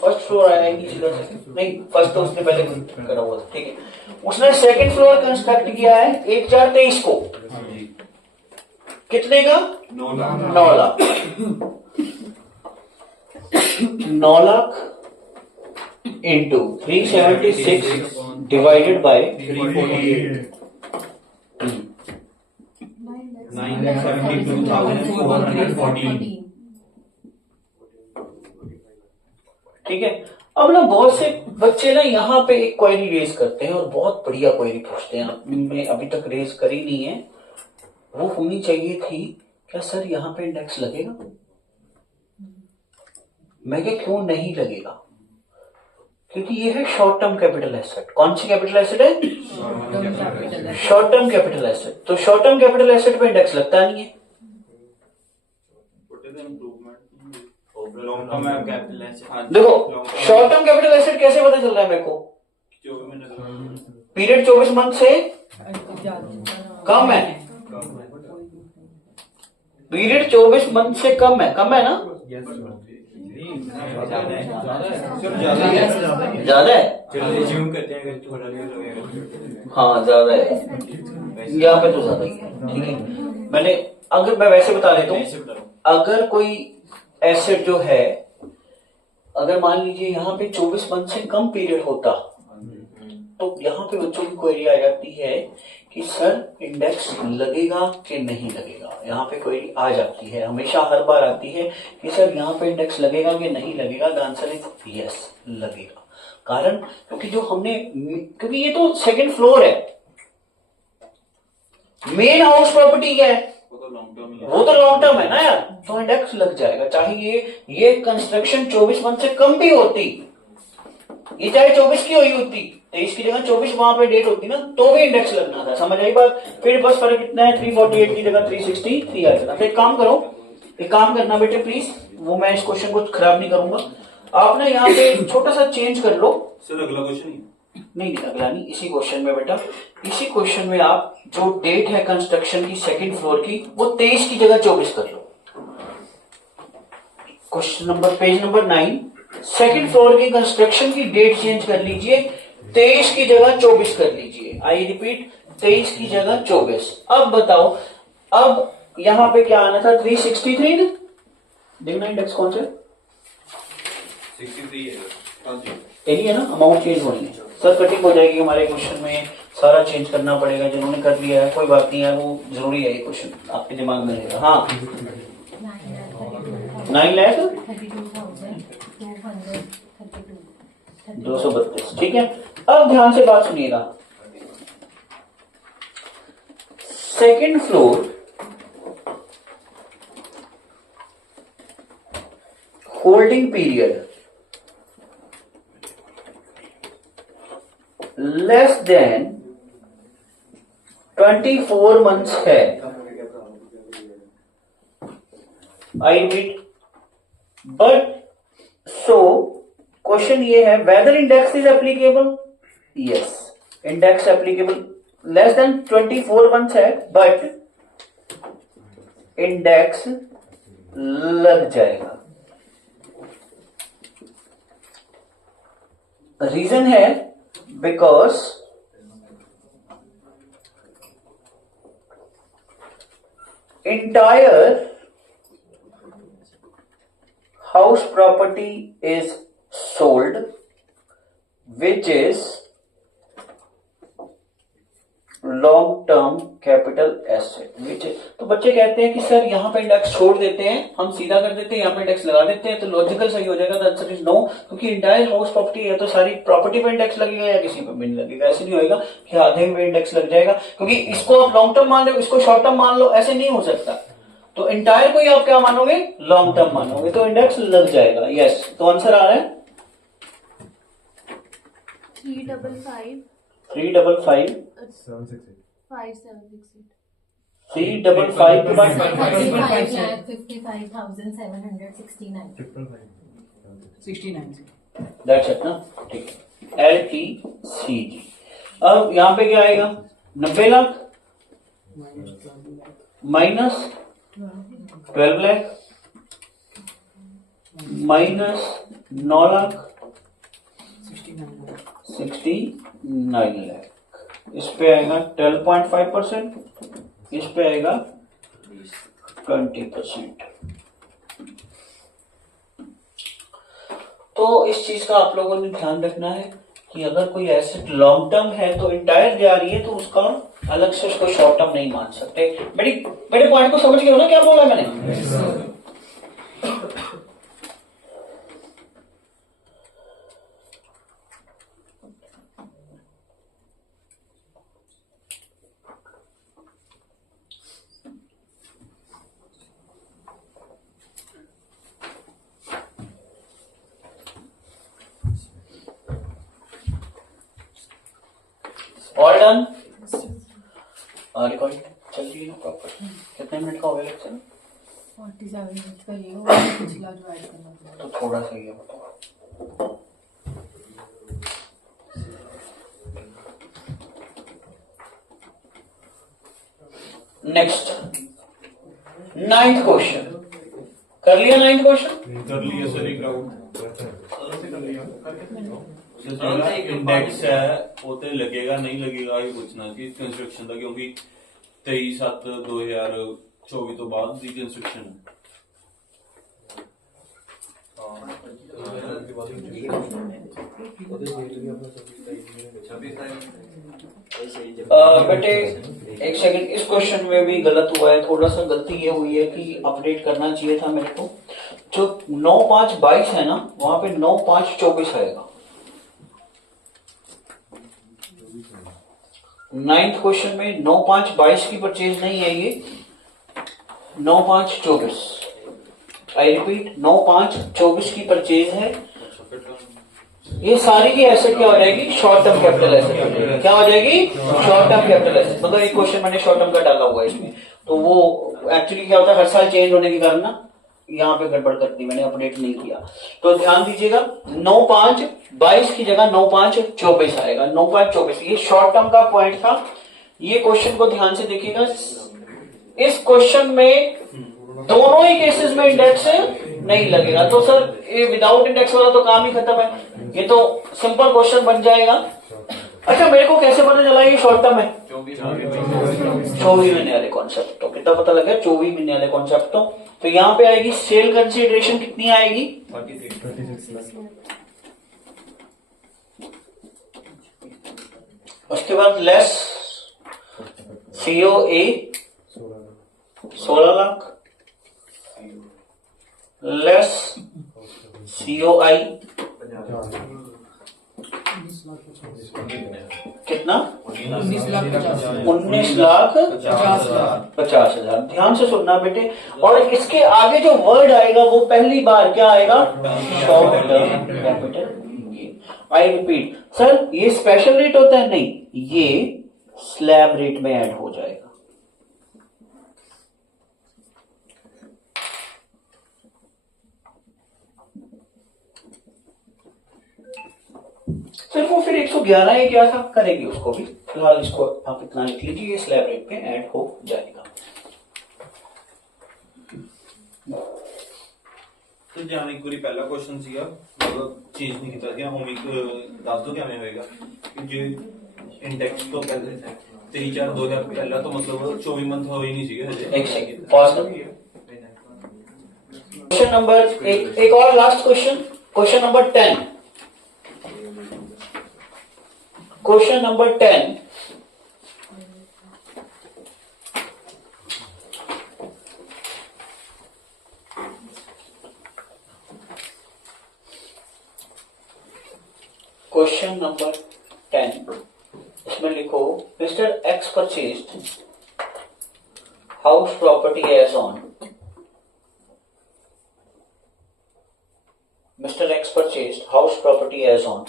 फर्स्ट फ्लोर आएगी नहीं, फर्स्ट तो उसने पहले करा हुआ था। ठीक है, उसने सेकंड फ्लोर कंस्ट्रक्ट किया है 1/4/23 को। कितने का? 9 lakh. 9 lakh into 376 divided bye 972,414। ठीक है। अब ना बहुत से बच्चे ना यहाँ पे एक क्वेरी रेज करते हैं और बहुत बढ़िया क्वेरी पूछते हैं, मैं अभी तक रेज करी नहीं है, वो होनी चाहिए थी। क्या सर यहाँ पे इंडेक्स लगेगा? मैं क्या, क्यों नहीं लगेगा? क्योंकि ये है शॉर्ट टर्म कैपिटल एसेट। कौन सी कैपिटल एसेट है? Short term capital asset. तो शॉर्ट टर्म कैपिटल एसेट पे इंडेक्स लगता नहीं है। देखो शॉर्ट टर्म कैपिटल एसेट कैसे पता चल रहा है मेरे को? पीरियड 24 मंथ से कम है। पीरियड 24 मंथ से कम है ना? ज्यादा है। हाँ ज्यादा है, यहाँ पे तो ज्यादा ही है। ठीक है, मैं वैसे बता देता हूँ। अगर कोई एसेट जो है, अगर मान लीजिए यहाँ पे 24 मंथ से कम पीरियड होता, तो यहाँ पे बच्चों की क्वेरी आ जाती है कि सर इंडेक्स लगेगा कि नहीं लगेगा। यहाँ पे क्वेरी आ जाती है, हमेशा हर बार आती है कि सर यहाँ पे इंडेक्स लगेगा कि नहीं लगेगा। द आंसर इज यस, लगेगा। कारण क्योंकि ये तो सेकंड फ्लोर है, मेन हाउस प्रॉपर्टी क्या है? वो तो लॉन्ग टर्म है ना यार, तो इंडेक्स लग जाएगा। चाहे ये कंस्ट्रक्शन 24 मंथ से कम भी होती, ये चाहे 24 की हुई होती, 23 की जगह 24 वहां पे डेट होती ना, तो भी इंडेक्स लगना था। समझ आई बात? फिर बस फर्क कितना है, 348 की जगह 363 आ जाता। फिर एक काम करना बेटे प्लीज, वो मैं इस क्वेश्चन को खराब नहीं करूंगा, आप ना यहाँ पे छोटा सा चेंज कर लो। सर अगला क्वेश्चन नहीं अगला नहीं, इसी क्वेश्चन में बेटा, इसी क्वेश्चन में आप जो डेट है कंस्ट्रक्शन की सेकंड फ्लोर की, वो 23 की जगह 24 कर लो। Question number, page number 9, second floor की कंस्ट्रक्शन की डेट चेंज कर लीजिए, 23 की जगह 24 कर लीजिए। आई रिपीट, 23 की जगह 24। अब बताओ, अब यहां पे क्या आना था? 363 ना, देखना इंडेक्स कौन सा 63 है। हाँ जी, यही है ना, अमाउंट चेंज होनी है। सर कटिंग हो जाएगी हमारे क्वेश्चन में, सारा चेंज करना पड़ेगा। जिन्होंने कर लिया है कोई बात नहीं है, वो जरूरी है, ये क्वेश्चन आपके दिमाग में रहेगा। हाँ 9,232,232, ठीक है। अब ध्यान से बात सुनिएगा, second floor holding period less than 24 months है। I repeat, but so question ये है, whether index is applicable? Yes, index applicable. Less than 24 months है, बट इंडेक्स लग जाएगा। रीजन है because entire house property is sold which is long term capital asset which. तो बच्चे कहते हैं कि सर यहाँ पे इंडेक्स छोड़ देते हैं, हम सीधा कर देते हैं, यहाँ पे इंडेक्स लगा देते हैं, तो लॉजिकल सही हो जाएगा। आंसर इज नो, क्योंकि इंटायर हाउस प्रॉपर्टी है तो सारी प्रॉपर्टी पे इंडेक्स लगेगा या किसी पे भी नहीं लगेगा। ऐसे नहीं होगा कि आधे में इंडेक्स लग जाएगा, क्योंकि इसको आप लॉन्ग टर्म मान लो, इसको शॉर्ट टर्म मान लो, ऐसे नहीं हो सकता। तो इंटायर को ही आप क्या मानोगे, लॉन्ग टर्म मानोगे, तो इंडेक्स लग जाएगा। यस, तो आंसर आ रहा है 355 355 5768 355 के बाद 69 दैट्स इट ना, ठीक है। LTCG। अब यहां पे क्या आएगा, 90 लाख माइनस 12 लाख माइनस 9 लाख 69 लाख। इस पे आएगा 12.5%, इस पे आएगा 20%। तो इस चीज का आप लोगों ने ध्यान रखना है कि अगर कोई एसेट लॉन्ग टर्म है तो इंटायर जा रही है तो उसका अलग से उसको शॉर्ट टर्म नहीं मान सकते। मेरे पॉइंट को समझ गए हो ना क्या बोला मैंने? ऑल डन, रिकॉर्डिंग चल रही है ना प्रॉपर? कितने मिनट का हो गया लेक्चर? 47 मिनट का ये और पिछला जो ऐड करना था। तो थोड़ा सा ये बताओ। नेक्स्ट 9th क्वेश्चन कर लिया। 9th क्वेश्चन कर लिया सर, एक राउंड इंडेक्स है वो तो लगेगा नहीं लगेगा ये पूछना चाहिए कंस्ट्रक्शन का, क्योंकि 23/7/2024 तो बाद की कंस्ट्रक्शन है। बेटे एक सेकंड, इस क्वेश्चन में भी गलत हुआ है। थोड़ा सा गलती ये हुई है कि अपडेट करना चाहिए था मेरे को। जो 9/5/22 है ना, वहां पे 9/5/24 आएगा। 9th क्वेश्चन में 9/5/22 की परचेज नहीं है, ये 9/5/24। आई रिपीट, 9/5/24 की परचेज है। ये सारी की एसेट क्या हो जाएगी, शॉर्ट टर्म कैपिटल एसेट हो जाएगी। क्या हो जाएगी, शॉर्ट टर्म कैपिटल एसेट। मतलब एक क्वेश्चन मैंने शॉर्ट टर्म का डाला हुआ है इसमें, तो वो एक्चुअली क्या होता है, हर साल चेंज होने के कारण ना यहाँ पे गड़बड़ कर दी मैंने, अपडेट नहीं किया। तो ध्यान दीजिएगा, 9/5/22 की जगह 9/5/24 आएगा। 9/5/24 ये शॉर्ट टर्म का पॉइंट था। ये क्वेश्चन को ध्यान से देखिएगा। इस क्वेश्चन में दोनों ही केसेस में इंडेक्स नहीं लगेगा, तो सर ये विदाउट इंडेक्स वाला तो काम ही खत्म है। ये तो सिंपल क्वेश्चन बन जाएगा। अच्छा, मेरे को कैसे पता चला ये शॉर्ट टर्म है? 24 महीने वाले कॉन्सेप्ट। तो कितना पता लगा? 24 महीने वाले कॉन्सेप्ट। तो यहां पे आएगी सेल कंसिडरेशन कितनी आएगी, 36। उसके बाद less COA 16 lakh, less COI कितना, 19,50,000। ध्यान से सुनना बेटे। और इसके आगे जो वर्ड आएगा वो पहली बार क्या आएगा, short term capital. I repeat, sir ये स्पेशल रेट होता है? नहीं, ये स्लैब रेट में ऐड हो जाएगा। सिर्फ वो फिर 111 है क्या था, करेगी उसको भी। फिलहाल इसको आप इतना लिख लीजिए, ये स्लैब रेट पे ऐड हो जाएगा। तो जान एक बारी पहला क्वेश्चन ਸੀਗਾ, मतलब चेंज नहीं किया गया। हम एक दस दो क्या होएगा कि जो इंडेक्स तो पहले 23/4/2000 ਪਹਿਲਾਂ तो मतलब 24 मंथ हो ही नहीं चाहिए हजे। एक सेकंड पॉज करो। क्वेश्चन नंबर एक और last question number 10। Question number 10 question number 10 इसमें लिखो mister X purchased house property as on Mr. X purchased house property as on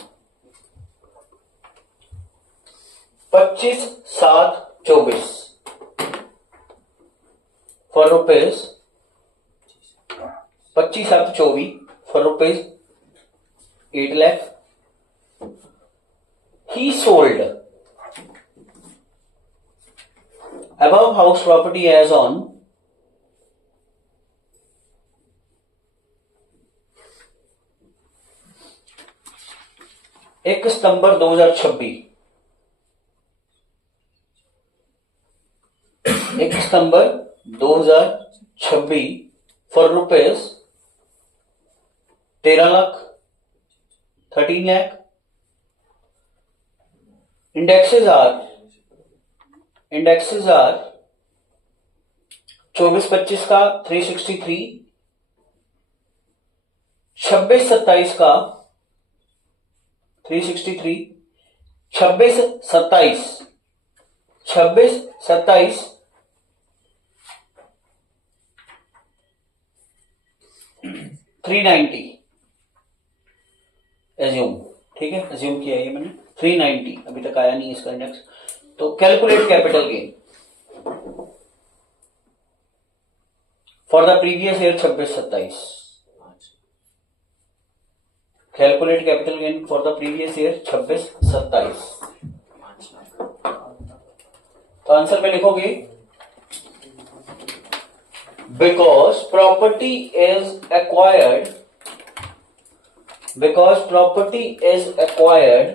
25/7/24 for rupees 25/7/24 for rupees 8 lakh. He sold above house property as on 1 सितंबर 2026 1 सितंबर 2026 for rupees 13 lakh 13 lakh. Indexes are 24-25 का 363, 26-27 का 363, 26-27 390 assume, ठीक है, assume किया ये मैंने 390, अभी तक आया नहीं इसका इंडेक्स। तो calculate capital gain for the previous year 26-27। Calculate capital gain for the previous year 26-27। तो आंसर में लिखोगे because property is acquired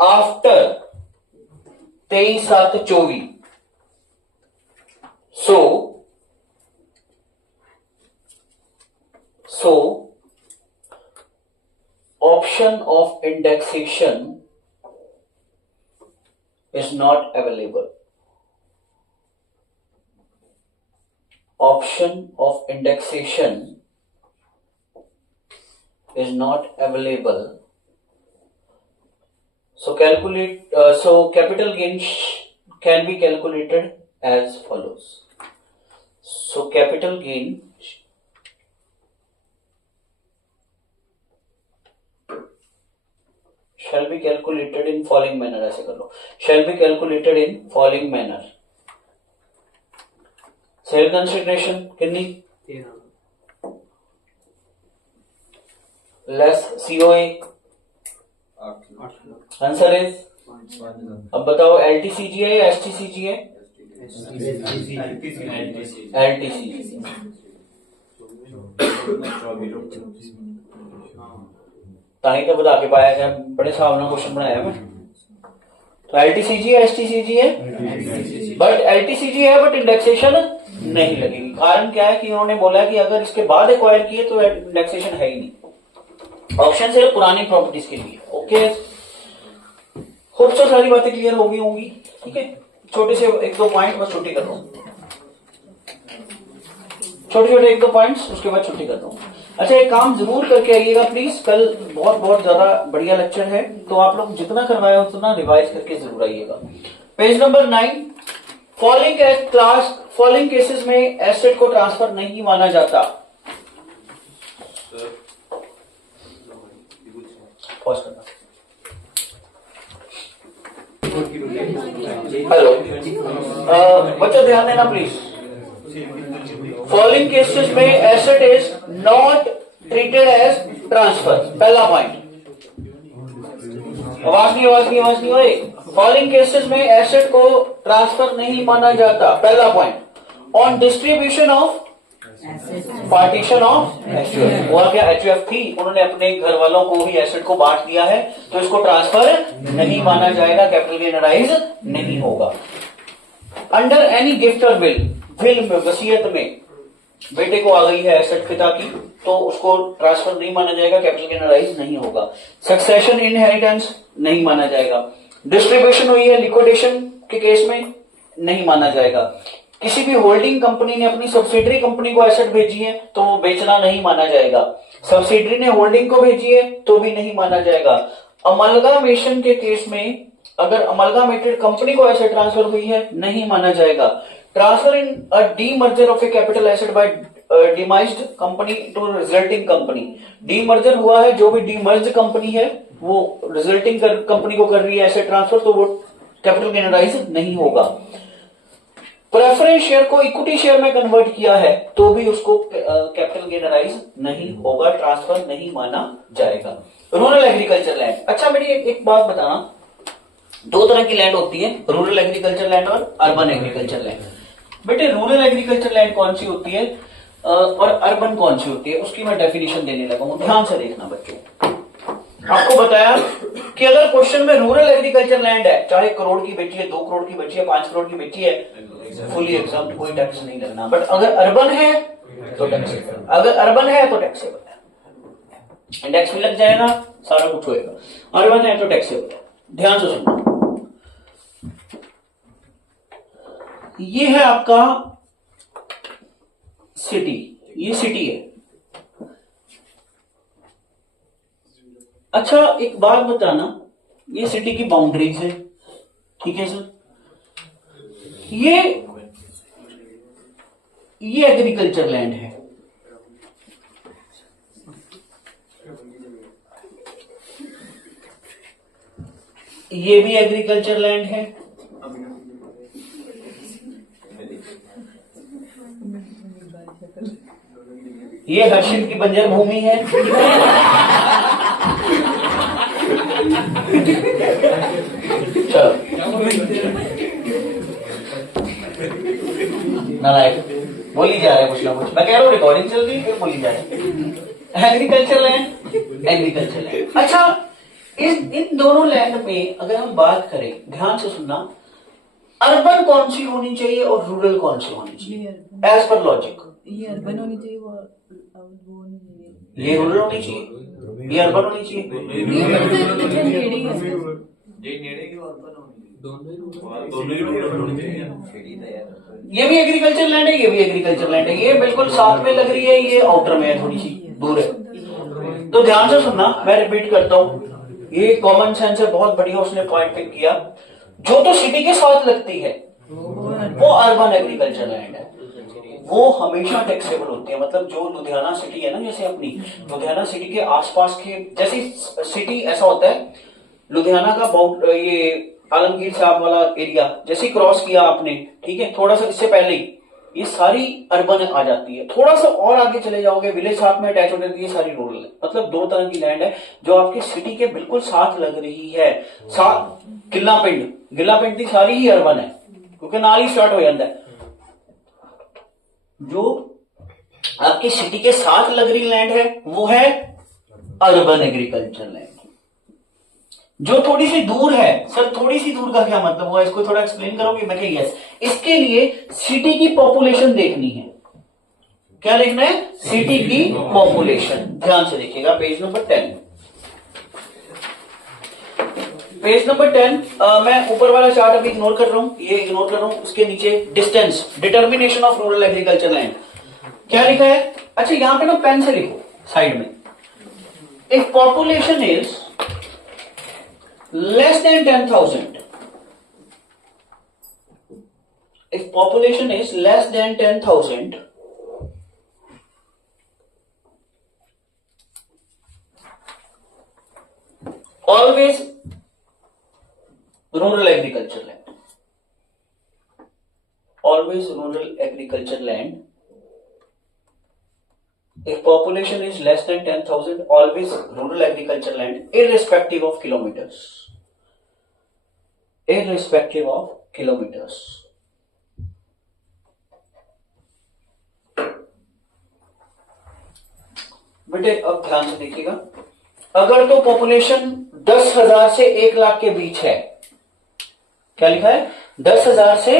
after 23/7/24 so option of indexation is not available. Option of indexation is not available. So capital gain can be calculated as follows. So capital gain shall be calculated in following manner, ऐसे कर लो, shall be calculated in following manner. Sale consideration कितनी? less COA, answer is, अब बताओ LTCG है या STCG है? LTCG। ताही तो बता के पाया गया, बड़े सावधान क्वेश्चन बनाया मैं। तो LTCG है STCG है, बट LTCG है बट इंडेक्सेशन नहीं लगेगी। कारण क्या है कि उन्होंने बोला कि अगर इसके बाद एक्वायर किए तो इंडेक्सेशन है ही नहीं। ऑप्शन सिर्फ पुरानी प्रॉपर्टीज के लिए। ओके, होप सो सारी बातें क्लियर हो गई होंगी। ठीक है, छोटे से 1-2 पॉइंट बस छुट्टी कर दो, छोटे 1-2 पॉइंट्स, उसके बाद छुट्टी कर दो। अच्छा, एक काम जरूर करके आइएगा प्लीज, कल बहुत ज्यादा बढ़िया लेक्चर है, तो आप लोग जितना करवाए उतना रिवाइज करके जरूर आइएगा। पेज नंबर 9, फॉलोइंग केसेस में एसेट को ट्रांसफर नहीं माना जाता। पॉज करना। हेलो बच्चों, ध्यान देना प्लीज। फॉलोइंग केसेस में asset is not treated as transfer, पहला पॉइंट। आवाज नहीं हो रही। फॉलोइंग केसेस में एसेट को ट्रांसफर नहीं माना जाता, पहला point. On distribution of partition of HUF. हुआ क्या, एचयूएफ थी, उन्होंने अपने घर वालों को ही एसेट को बांट दिया है, तो इसको ट्रांसफर नहीं माना जाएगा, कैपिटल गेन राइज नहीं होगा। अंडर एनी गिफ्ट और विल में, वसीयत में बेटे को आ गई है एसेट पिता की, तो उसको ट्रांसफर नहीं माना जाएगा, कैपिटल गेन राइज नहीं होगा। सक्सेशन इनहेरिटेंस नहीं माना जाएगा। डिस्ट्रीब्यूशन हुई है लिक्विडेशन के केस में, नहीं माना जाएगा। किसी भी होल्डिंग कंपनी ने अपनी सब्सिडरी कंपनी को एसेट भेजी है तो वो बेचना नहीं माना जाएगा। सब्सिडरी ने होल्डिंग को भेजी है तो भी नहीं माना जाएगा। अमलगामेशन के केस में अगर अमलगामेटेड कंपनी को एसेट ट्रांसफर हुई है, नहीं माना जाएगा। Transfer in a demerger of a capital asset by demerged company to resulting company. Demerger हुआ है, जो भी डीमर्ज कंपनी है वो रिजल्टिंग कंपनी को कर रही है एसेट ट्रांसफर, तो वो कैपिटल गेन राइज नहीं होगा। प्रेफरेंस शेयर को इक्विटी शेयर में कन्वर्ट किया है तो भी उसको कैपिटल गेन राइज नहीं होगा, ट्रांसफर नहीं माना जाएगा। रूरल एग्रीकल्चर लैंड, अच्छा मेरी एक बात बताना, दो तरह की लैंड होती है, रूरल एग्रीकल्चर लैंड और अर्बन एग्रीकल्चर लैंड। बेटे रूरल एग्रीकल्चर लैंड कौन सी होती है और अर्बन कौन सी होती है, उसकी मैं डेफिनेशन देने लगा हूं, ध्यान से देखना बच्चों। आपको बताया कि अगर क्वेश्चन में रूरल एग्रीकल्चर लैंड है, चाहे करोड़ की बेची है, 2 करोड़ की बेची है, 5 करोड़ की बेची है, फुली एग्जाम, कोई टैक्स नहीं लगना। बट अगर अर्बन है तो टैक्सेबल, अगर अर्बन है तो टैक्सेबल है, इंडेक्स भी लग जाएगा, सारा कुछ होएगा। अर्बन है तो टैक्सेबल है। ध्यान से सुनना, ये है आपका सिटी, ये सिटी है। अच्छा एक बात बताना, ये सिटी की बाउंड्रीज है, ठीक है सर। ये एग्रीकल्चर लैंड है, ये भी एग्रीकल्चर लैंड है, ये हर्षित की बंजर भूमि है, चलो नालायक बोली जा रहा है कुछ ना कुछ, मैं कह रहा हूँ रिकॉर्डिंग चल रही है फिर बोली जा रही है। Agriculture land, agriculture land. अच्छा इन दोनों लैंड में अगर हम बात करें, ध्यान से सुनना, अर्बन कौन सी होनी चाहिए और रूरल कौन सी होनी चाहिए एज पर लॉजिक? ये अर्बन होनी चाहिए, वो होनी चाहिए, ये रूरल होनी चाहिए, ये अर्बन होनी चाहिए। ये भी एग्रीकल्चर लैंड है, ये भी एग्रीकल्चर लैंड है, ये बिल्कुल साथ में लग रही है, ये आउटर में है, थोड़ी सी दूर है। तो ध्यान से सुनना, मैं रिपीट करता हूं, ये कॉमन सेंस है, बहुत बढ़िया उसने पॉइंट पिक किया। जो तो सिटी के साथ लगती है वो अर्बन एग्रीकल्चर लैंड है, वो हमेशा टैक्सेबल होती है। मतलब जो लुधियाना सिटी है ना, जैसे अपनी लुधियाना सिटी के आसपास के, जैसे सिटी ऐसा होता है, लुधियाना का ये आलमगीर साहब वाला एरिया जैसे क्रॉस किया आपने, ठीक है, थोड़ा सा इससे पहले ही ये सारी अर्बन आ जाती है। थोड़ा सा और आगे चले जाओगे, विलेज साथ में अटैच हो जाती है, सारी रूरल है। मतलब दो तरह की लैंड है जो आपके सिटी के बिल्कुल साथ लग रही है। गिल्ला पिंड की सारी ही अर्बन है क्योंकि नाल ही स्टार्ट हो जाता है। जो आपकी सिटी के साथ लग रही लैंड है वो है अर्बन एग्रीकल्चर लैंड। जो थोड़ी सी दूर है, सर थोड़ी सी दूर का क्या मतलब हुआ, इसको थोड़ा एक्सप्लेन करोगे? मैं कह यस, इसके लिए सिटी की पॉपुलेशन देखनी है। क्या देखना है? सिटी की पॉपुलेशन। ध्यान से देखिएगा पेज नंबर 10। पेज नंबर 10 मैं ऊपर वाला चार्ट अभी इग्नोर कर रहा हूं, ये इग्नोर कर रहा हूं। उसके नीचे distance, determination of rural agriculture land क्या लिखा है? अच्छा यहां पे ना पेन से लिखो साइड में, if population is less than 10,000, if population is less than 10,000, always rural agriculture land, always rural agriculture land. If population is less than 10,000, always rural agriculture land, irrespective of kilometers. Irrespective of kilometers. बेटे अब ध्यान से देखिएगा, अगर तो population 10,000 से 1 लाख के बीच है, क्या लिखा है, 10,000 से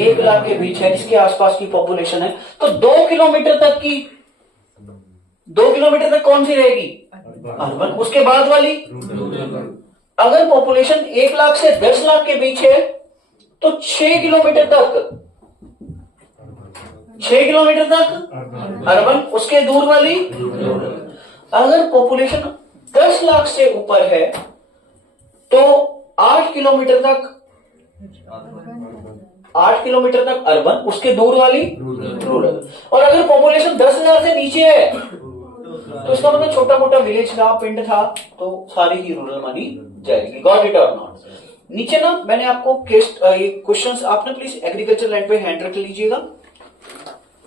1 लाख के बीच है, इसके आसपास की पॉपुलेशन है, तो 2 किलोमीटर तक की, 2 किलोमीटर तक कौन सी रहेगी, अर्बन। उसके बाद वाली, अगर पॉपुलेशन 1 लाख से 10 लाख के बीच है तो 6 किलोमीटर तक, 6 किलोमीटर तक अर्बन। उसके दूर वाली, अगर पॉपुलेशन 10 लाख से ऊपर है तो 8 किलोमीटर तक, 8 किलोमीटर तक अर्बन, उसके दूर वाली रूरल। और अगर पॉपुलेशन 10,000 से नीचे है तो इसका मतलब छोटा मोटा विलेज था, पिंड था, तो सारी ही रूरल मानी जाएगी। गॉट इट और नॉट? नीचे ना मैंने आपको ये क्वेश्चंस, आपने प्लीज एग्रीकल्चर लैंड पे हैंड रख लीजिएगा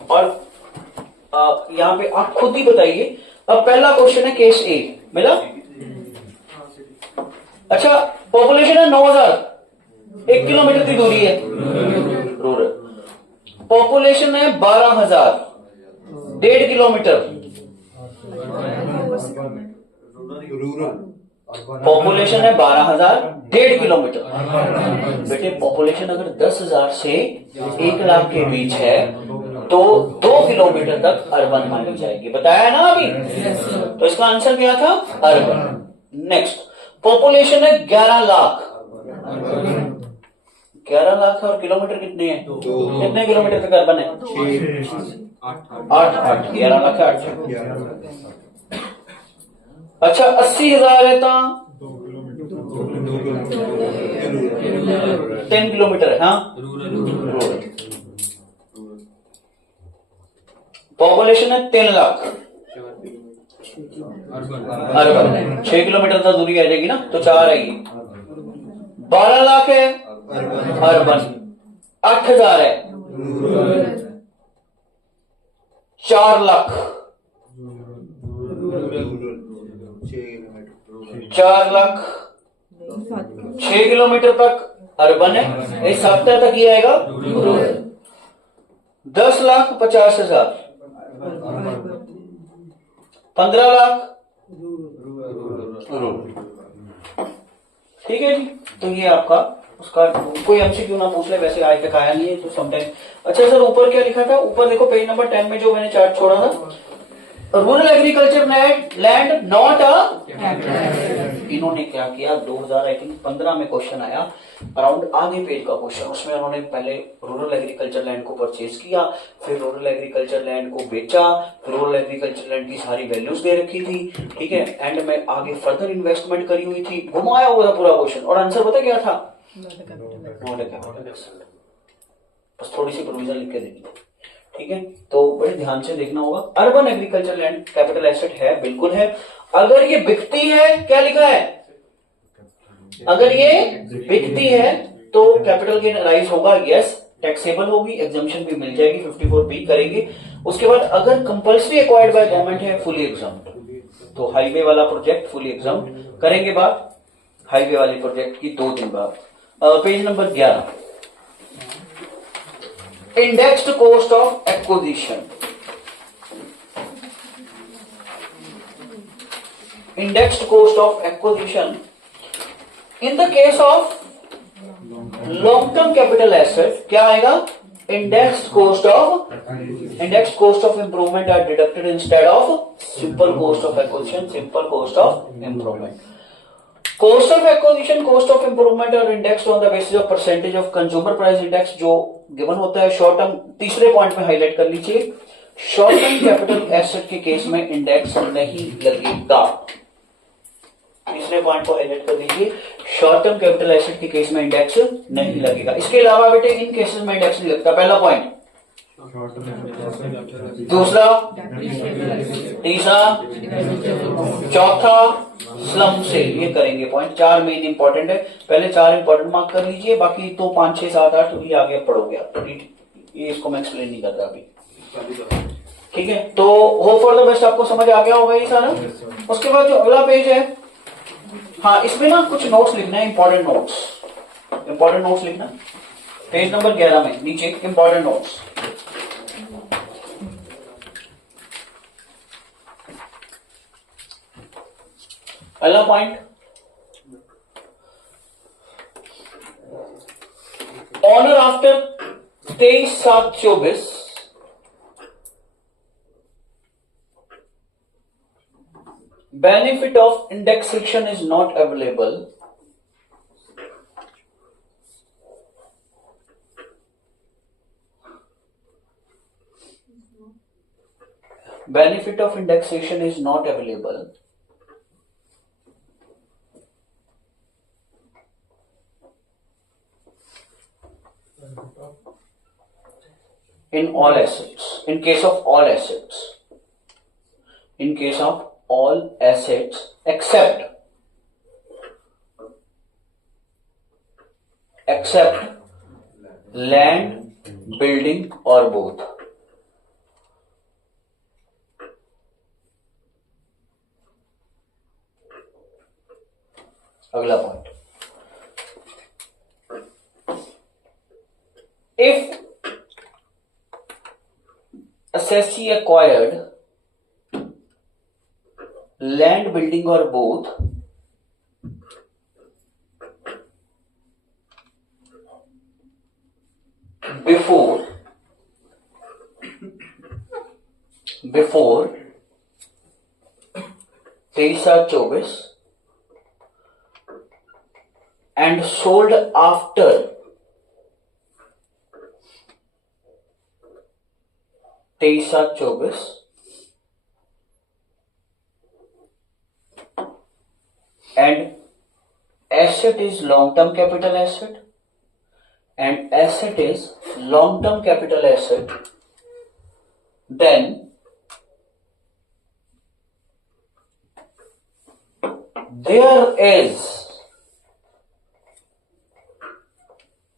और यहां पे आप खुद ही बताइए। अब पहला क्वेश्चन है केस ए, मिला? अच्छा, पॉपुलेशन है 9,000, 1 किलोमीटर की दूरी है रूरल। पॉपुलेशन है 12,000, 1.5 किलोमीटर रूरल। पॉपुलेशन है 12,000, 1.5 किलोमीटर। बेटे पॉपुलेशन अगर 10,000 से 1 लाख के बीच है तो 2 किलोमीटर तक अर्बन मानी जाएगी, बताया ना अभी? तो इसका आंसर क्या था, अर्बन। नेक्स्ट, पॉपुलेशन है 11 लाख, 11 लाख है और किलोमीटर कितने हैं, कितने किलोमीटर तक अर्बन है, 8, 11 लाख है 8। अच्छा, 80,000 है तो 10 किलोमीटर है, हाँ रूरल। पॉपुलेशन है 3 लाख, अर्बन। 6 किलोमीटर तक दूरी आ जाएगी ना, तो 4 आएगी। 12 लाख है अर्बन, 8,000 है, 4 लाख, 4 लाख 6 किलोमीटर तक अर्बन है, इस 7 तक ही आएगा रूरल। 10,50,000, 15 लाख रूरल। ठीक है जी, तो ये आपका उसका कोई एमसीक्यू ना पूछ ले, वैसे आज तक आया नहीं है तो समटाइम। अच्छा सर, ऊपर क्या लिखा था, ऊपर देखो पेज नंबर 10 में जो मैंने चार्ट छोड़ा था, रूरल एग्रीकल्चर लैंड नॉट इन्होंने क्या किया, 2015 में क्वेश्चन आया अराउंड आधे पेज का क्वेश्चन, उसमें उन्होंने पहले रूरल एग्रीकल्चर लैंड को परचेज किया, फिर रूरल एग्रीकल्चर लैंड को बेचा, रूरल एग्रीकल्चर लैंड की सारी वैल्यूज दे रखी थी, ठीक है, एंड में आगे फर्दर इन्वेस्टमेंट करी हुई थी, घुमाया हुआ था पूरा क्वेश्चन, और आंसर पता क्या था, बस थोड़ी सी प्रोविजन लिख के देनी, ठीक है। तो बड़े ध्यान से देखना होगा। Urban agriculture land capital asset है, बिल्कुल है। अगर ये बिकती है, क्या लिखा है, अगर ये बिकती है तो कैपिटल गेन राइज होगा, यस, टैक्सेबल होगी, एग्जम्पशन भी मिल जाएगी, 54B करेंगे। उसके बाद अगर कंपल्सरी एक्वायर्ड बाय गवर्नमेंट है, फुली एग्जाम्ड। तो हाईवे वाला प्रोजेक्ट फुली एग्जाम्ड करेंगे बात हाईवे वाले प्रोजेक्ट की 2 दिन बाद। Page number 11, indexed cost of acquisition. Indexed cost of acquisition in the case of long term capital asset क्या आएगा, indexed cost of improvement are deducted instead of simple cost of acquisition, simple cost of improvement. Cost of acquisition, cost of improvement are indexed on the basis of percentage of consumer price index जो given होता है short term. तीसरे point में highlight कर लीजिए, short term capital asset के case में index नहीं लगेगा। तीसरे पॉइंट को हाईलाइट कर लीजिए, शॉर्ट टर्म कैपिटल एसेट के केस में इंडेक्स नहीं लगेगा। इसके अलावा बेटे इन केसेस में इंडेक्स नहीं लगता, पहला पॉइंट। दूसरा, तीसरा, चौथा स्लम से, ये करेंगे पॉइंट। 4 मेन इंपॉर्टेंट है, पहले 4 इंपॉर्टेंट मार्क कर लीजिए, बाकी तो 5, 6, 7, 8 ये आगे पढ़ोगे आप, ये इसको मैं एक्सप्लेन नहीं कर रहा अभी, ठीक है। तो होप फॉर द बेस्ट, आपको समझ आ गया होगा ये सारा। उसके बाद जो अगला पेज है, हाँ इसमें ना कुछ नोट्स लिखना है, इंपॉर्टेंट नोट्स लिखना, पेज नंबर 11 में नीचे इंपॉर्टेंट नोट्स। अगला point, on or after 23/7/24 benefit of indexation is not available benefit of indexation is not available in all assets, in case of all assets, in case of all assets except land, building or both. अगला point, if assessee acquired land, building or both before 23/7/24 and sold after 23/7/24 and asset is long-term capital asset and asset is long-term capital asset, then there is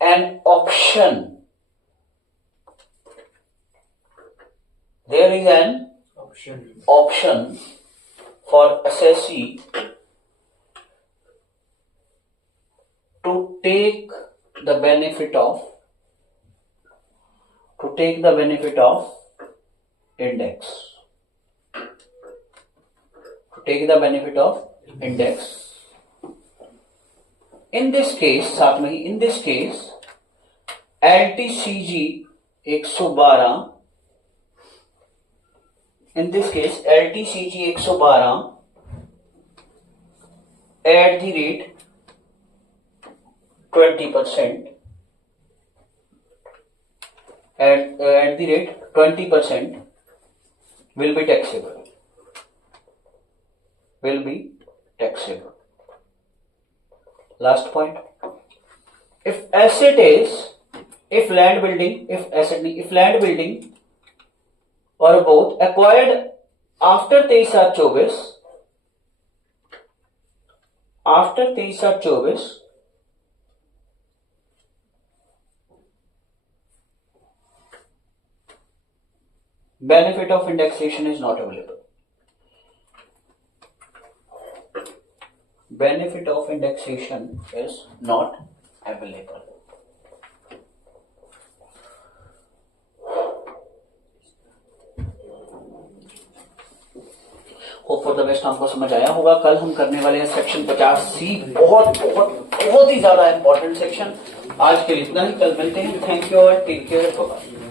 an option, there is an option for assessee to take the benefit of index, in this case साथ में ही in this case LTCG 112 at the rate 20%, at the rate 20% will be taxable. Last point, if land building or both acquired after 23/7/24 benefit of indexation is not available. Benefit of indexation is not available. Hope for the best आपको समझ आया होगा। कल हम करने वाले हैं section 50C, बहुत बहुत बहुत ही ज्यादा इंपॉर्टेंट सेक्शन। आज के लिए इतना ही, कल मिलते हैं। थैंक यू और टेक केयर, बाय।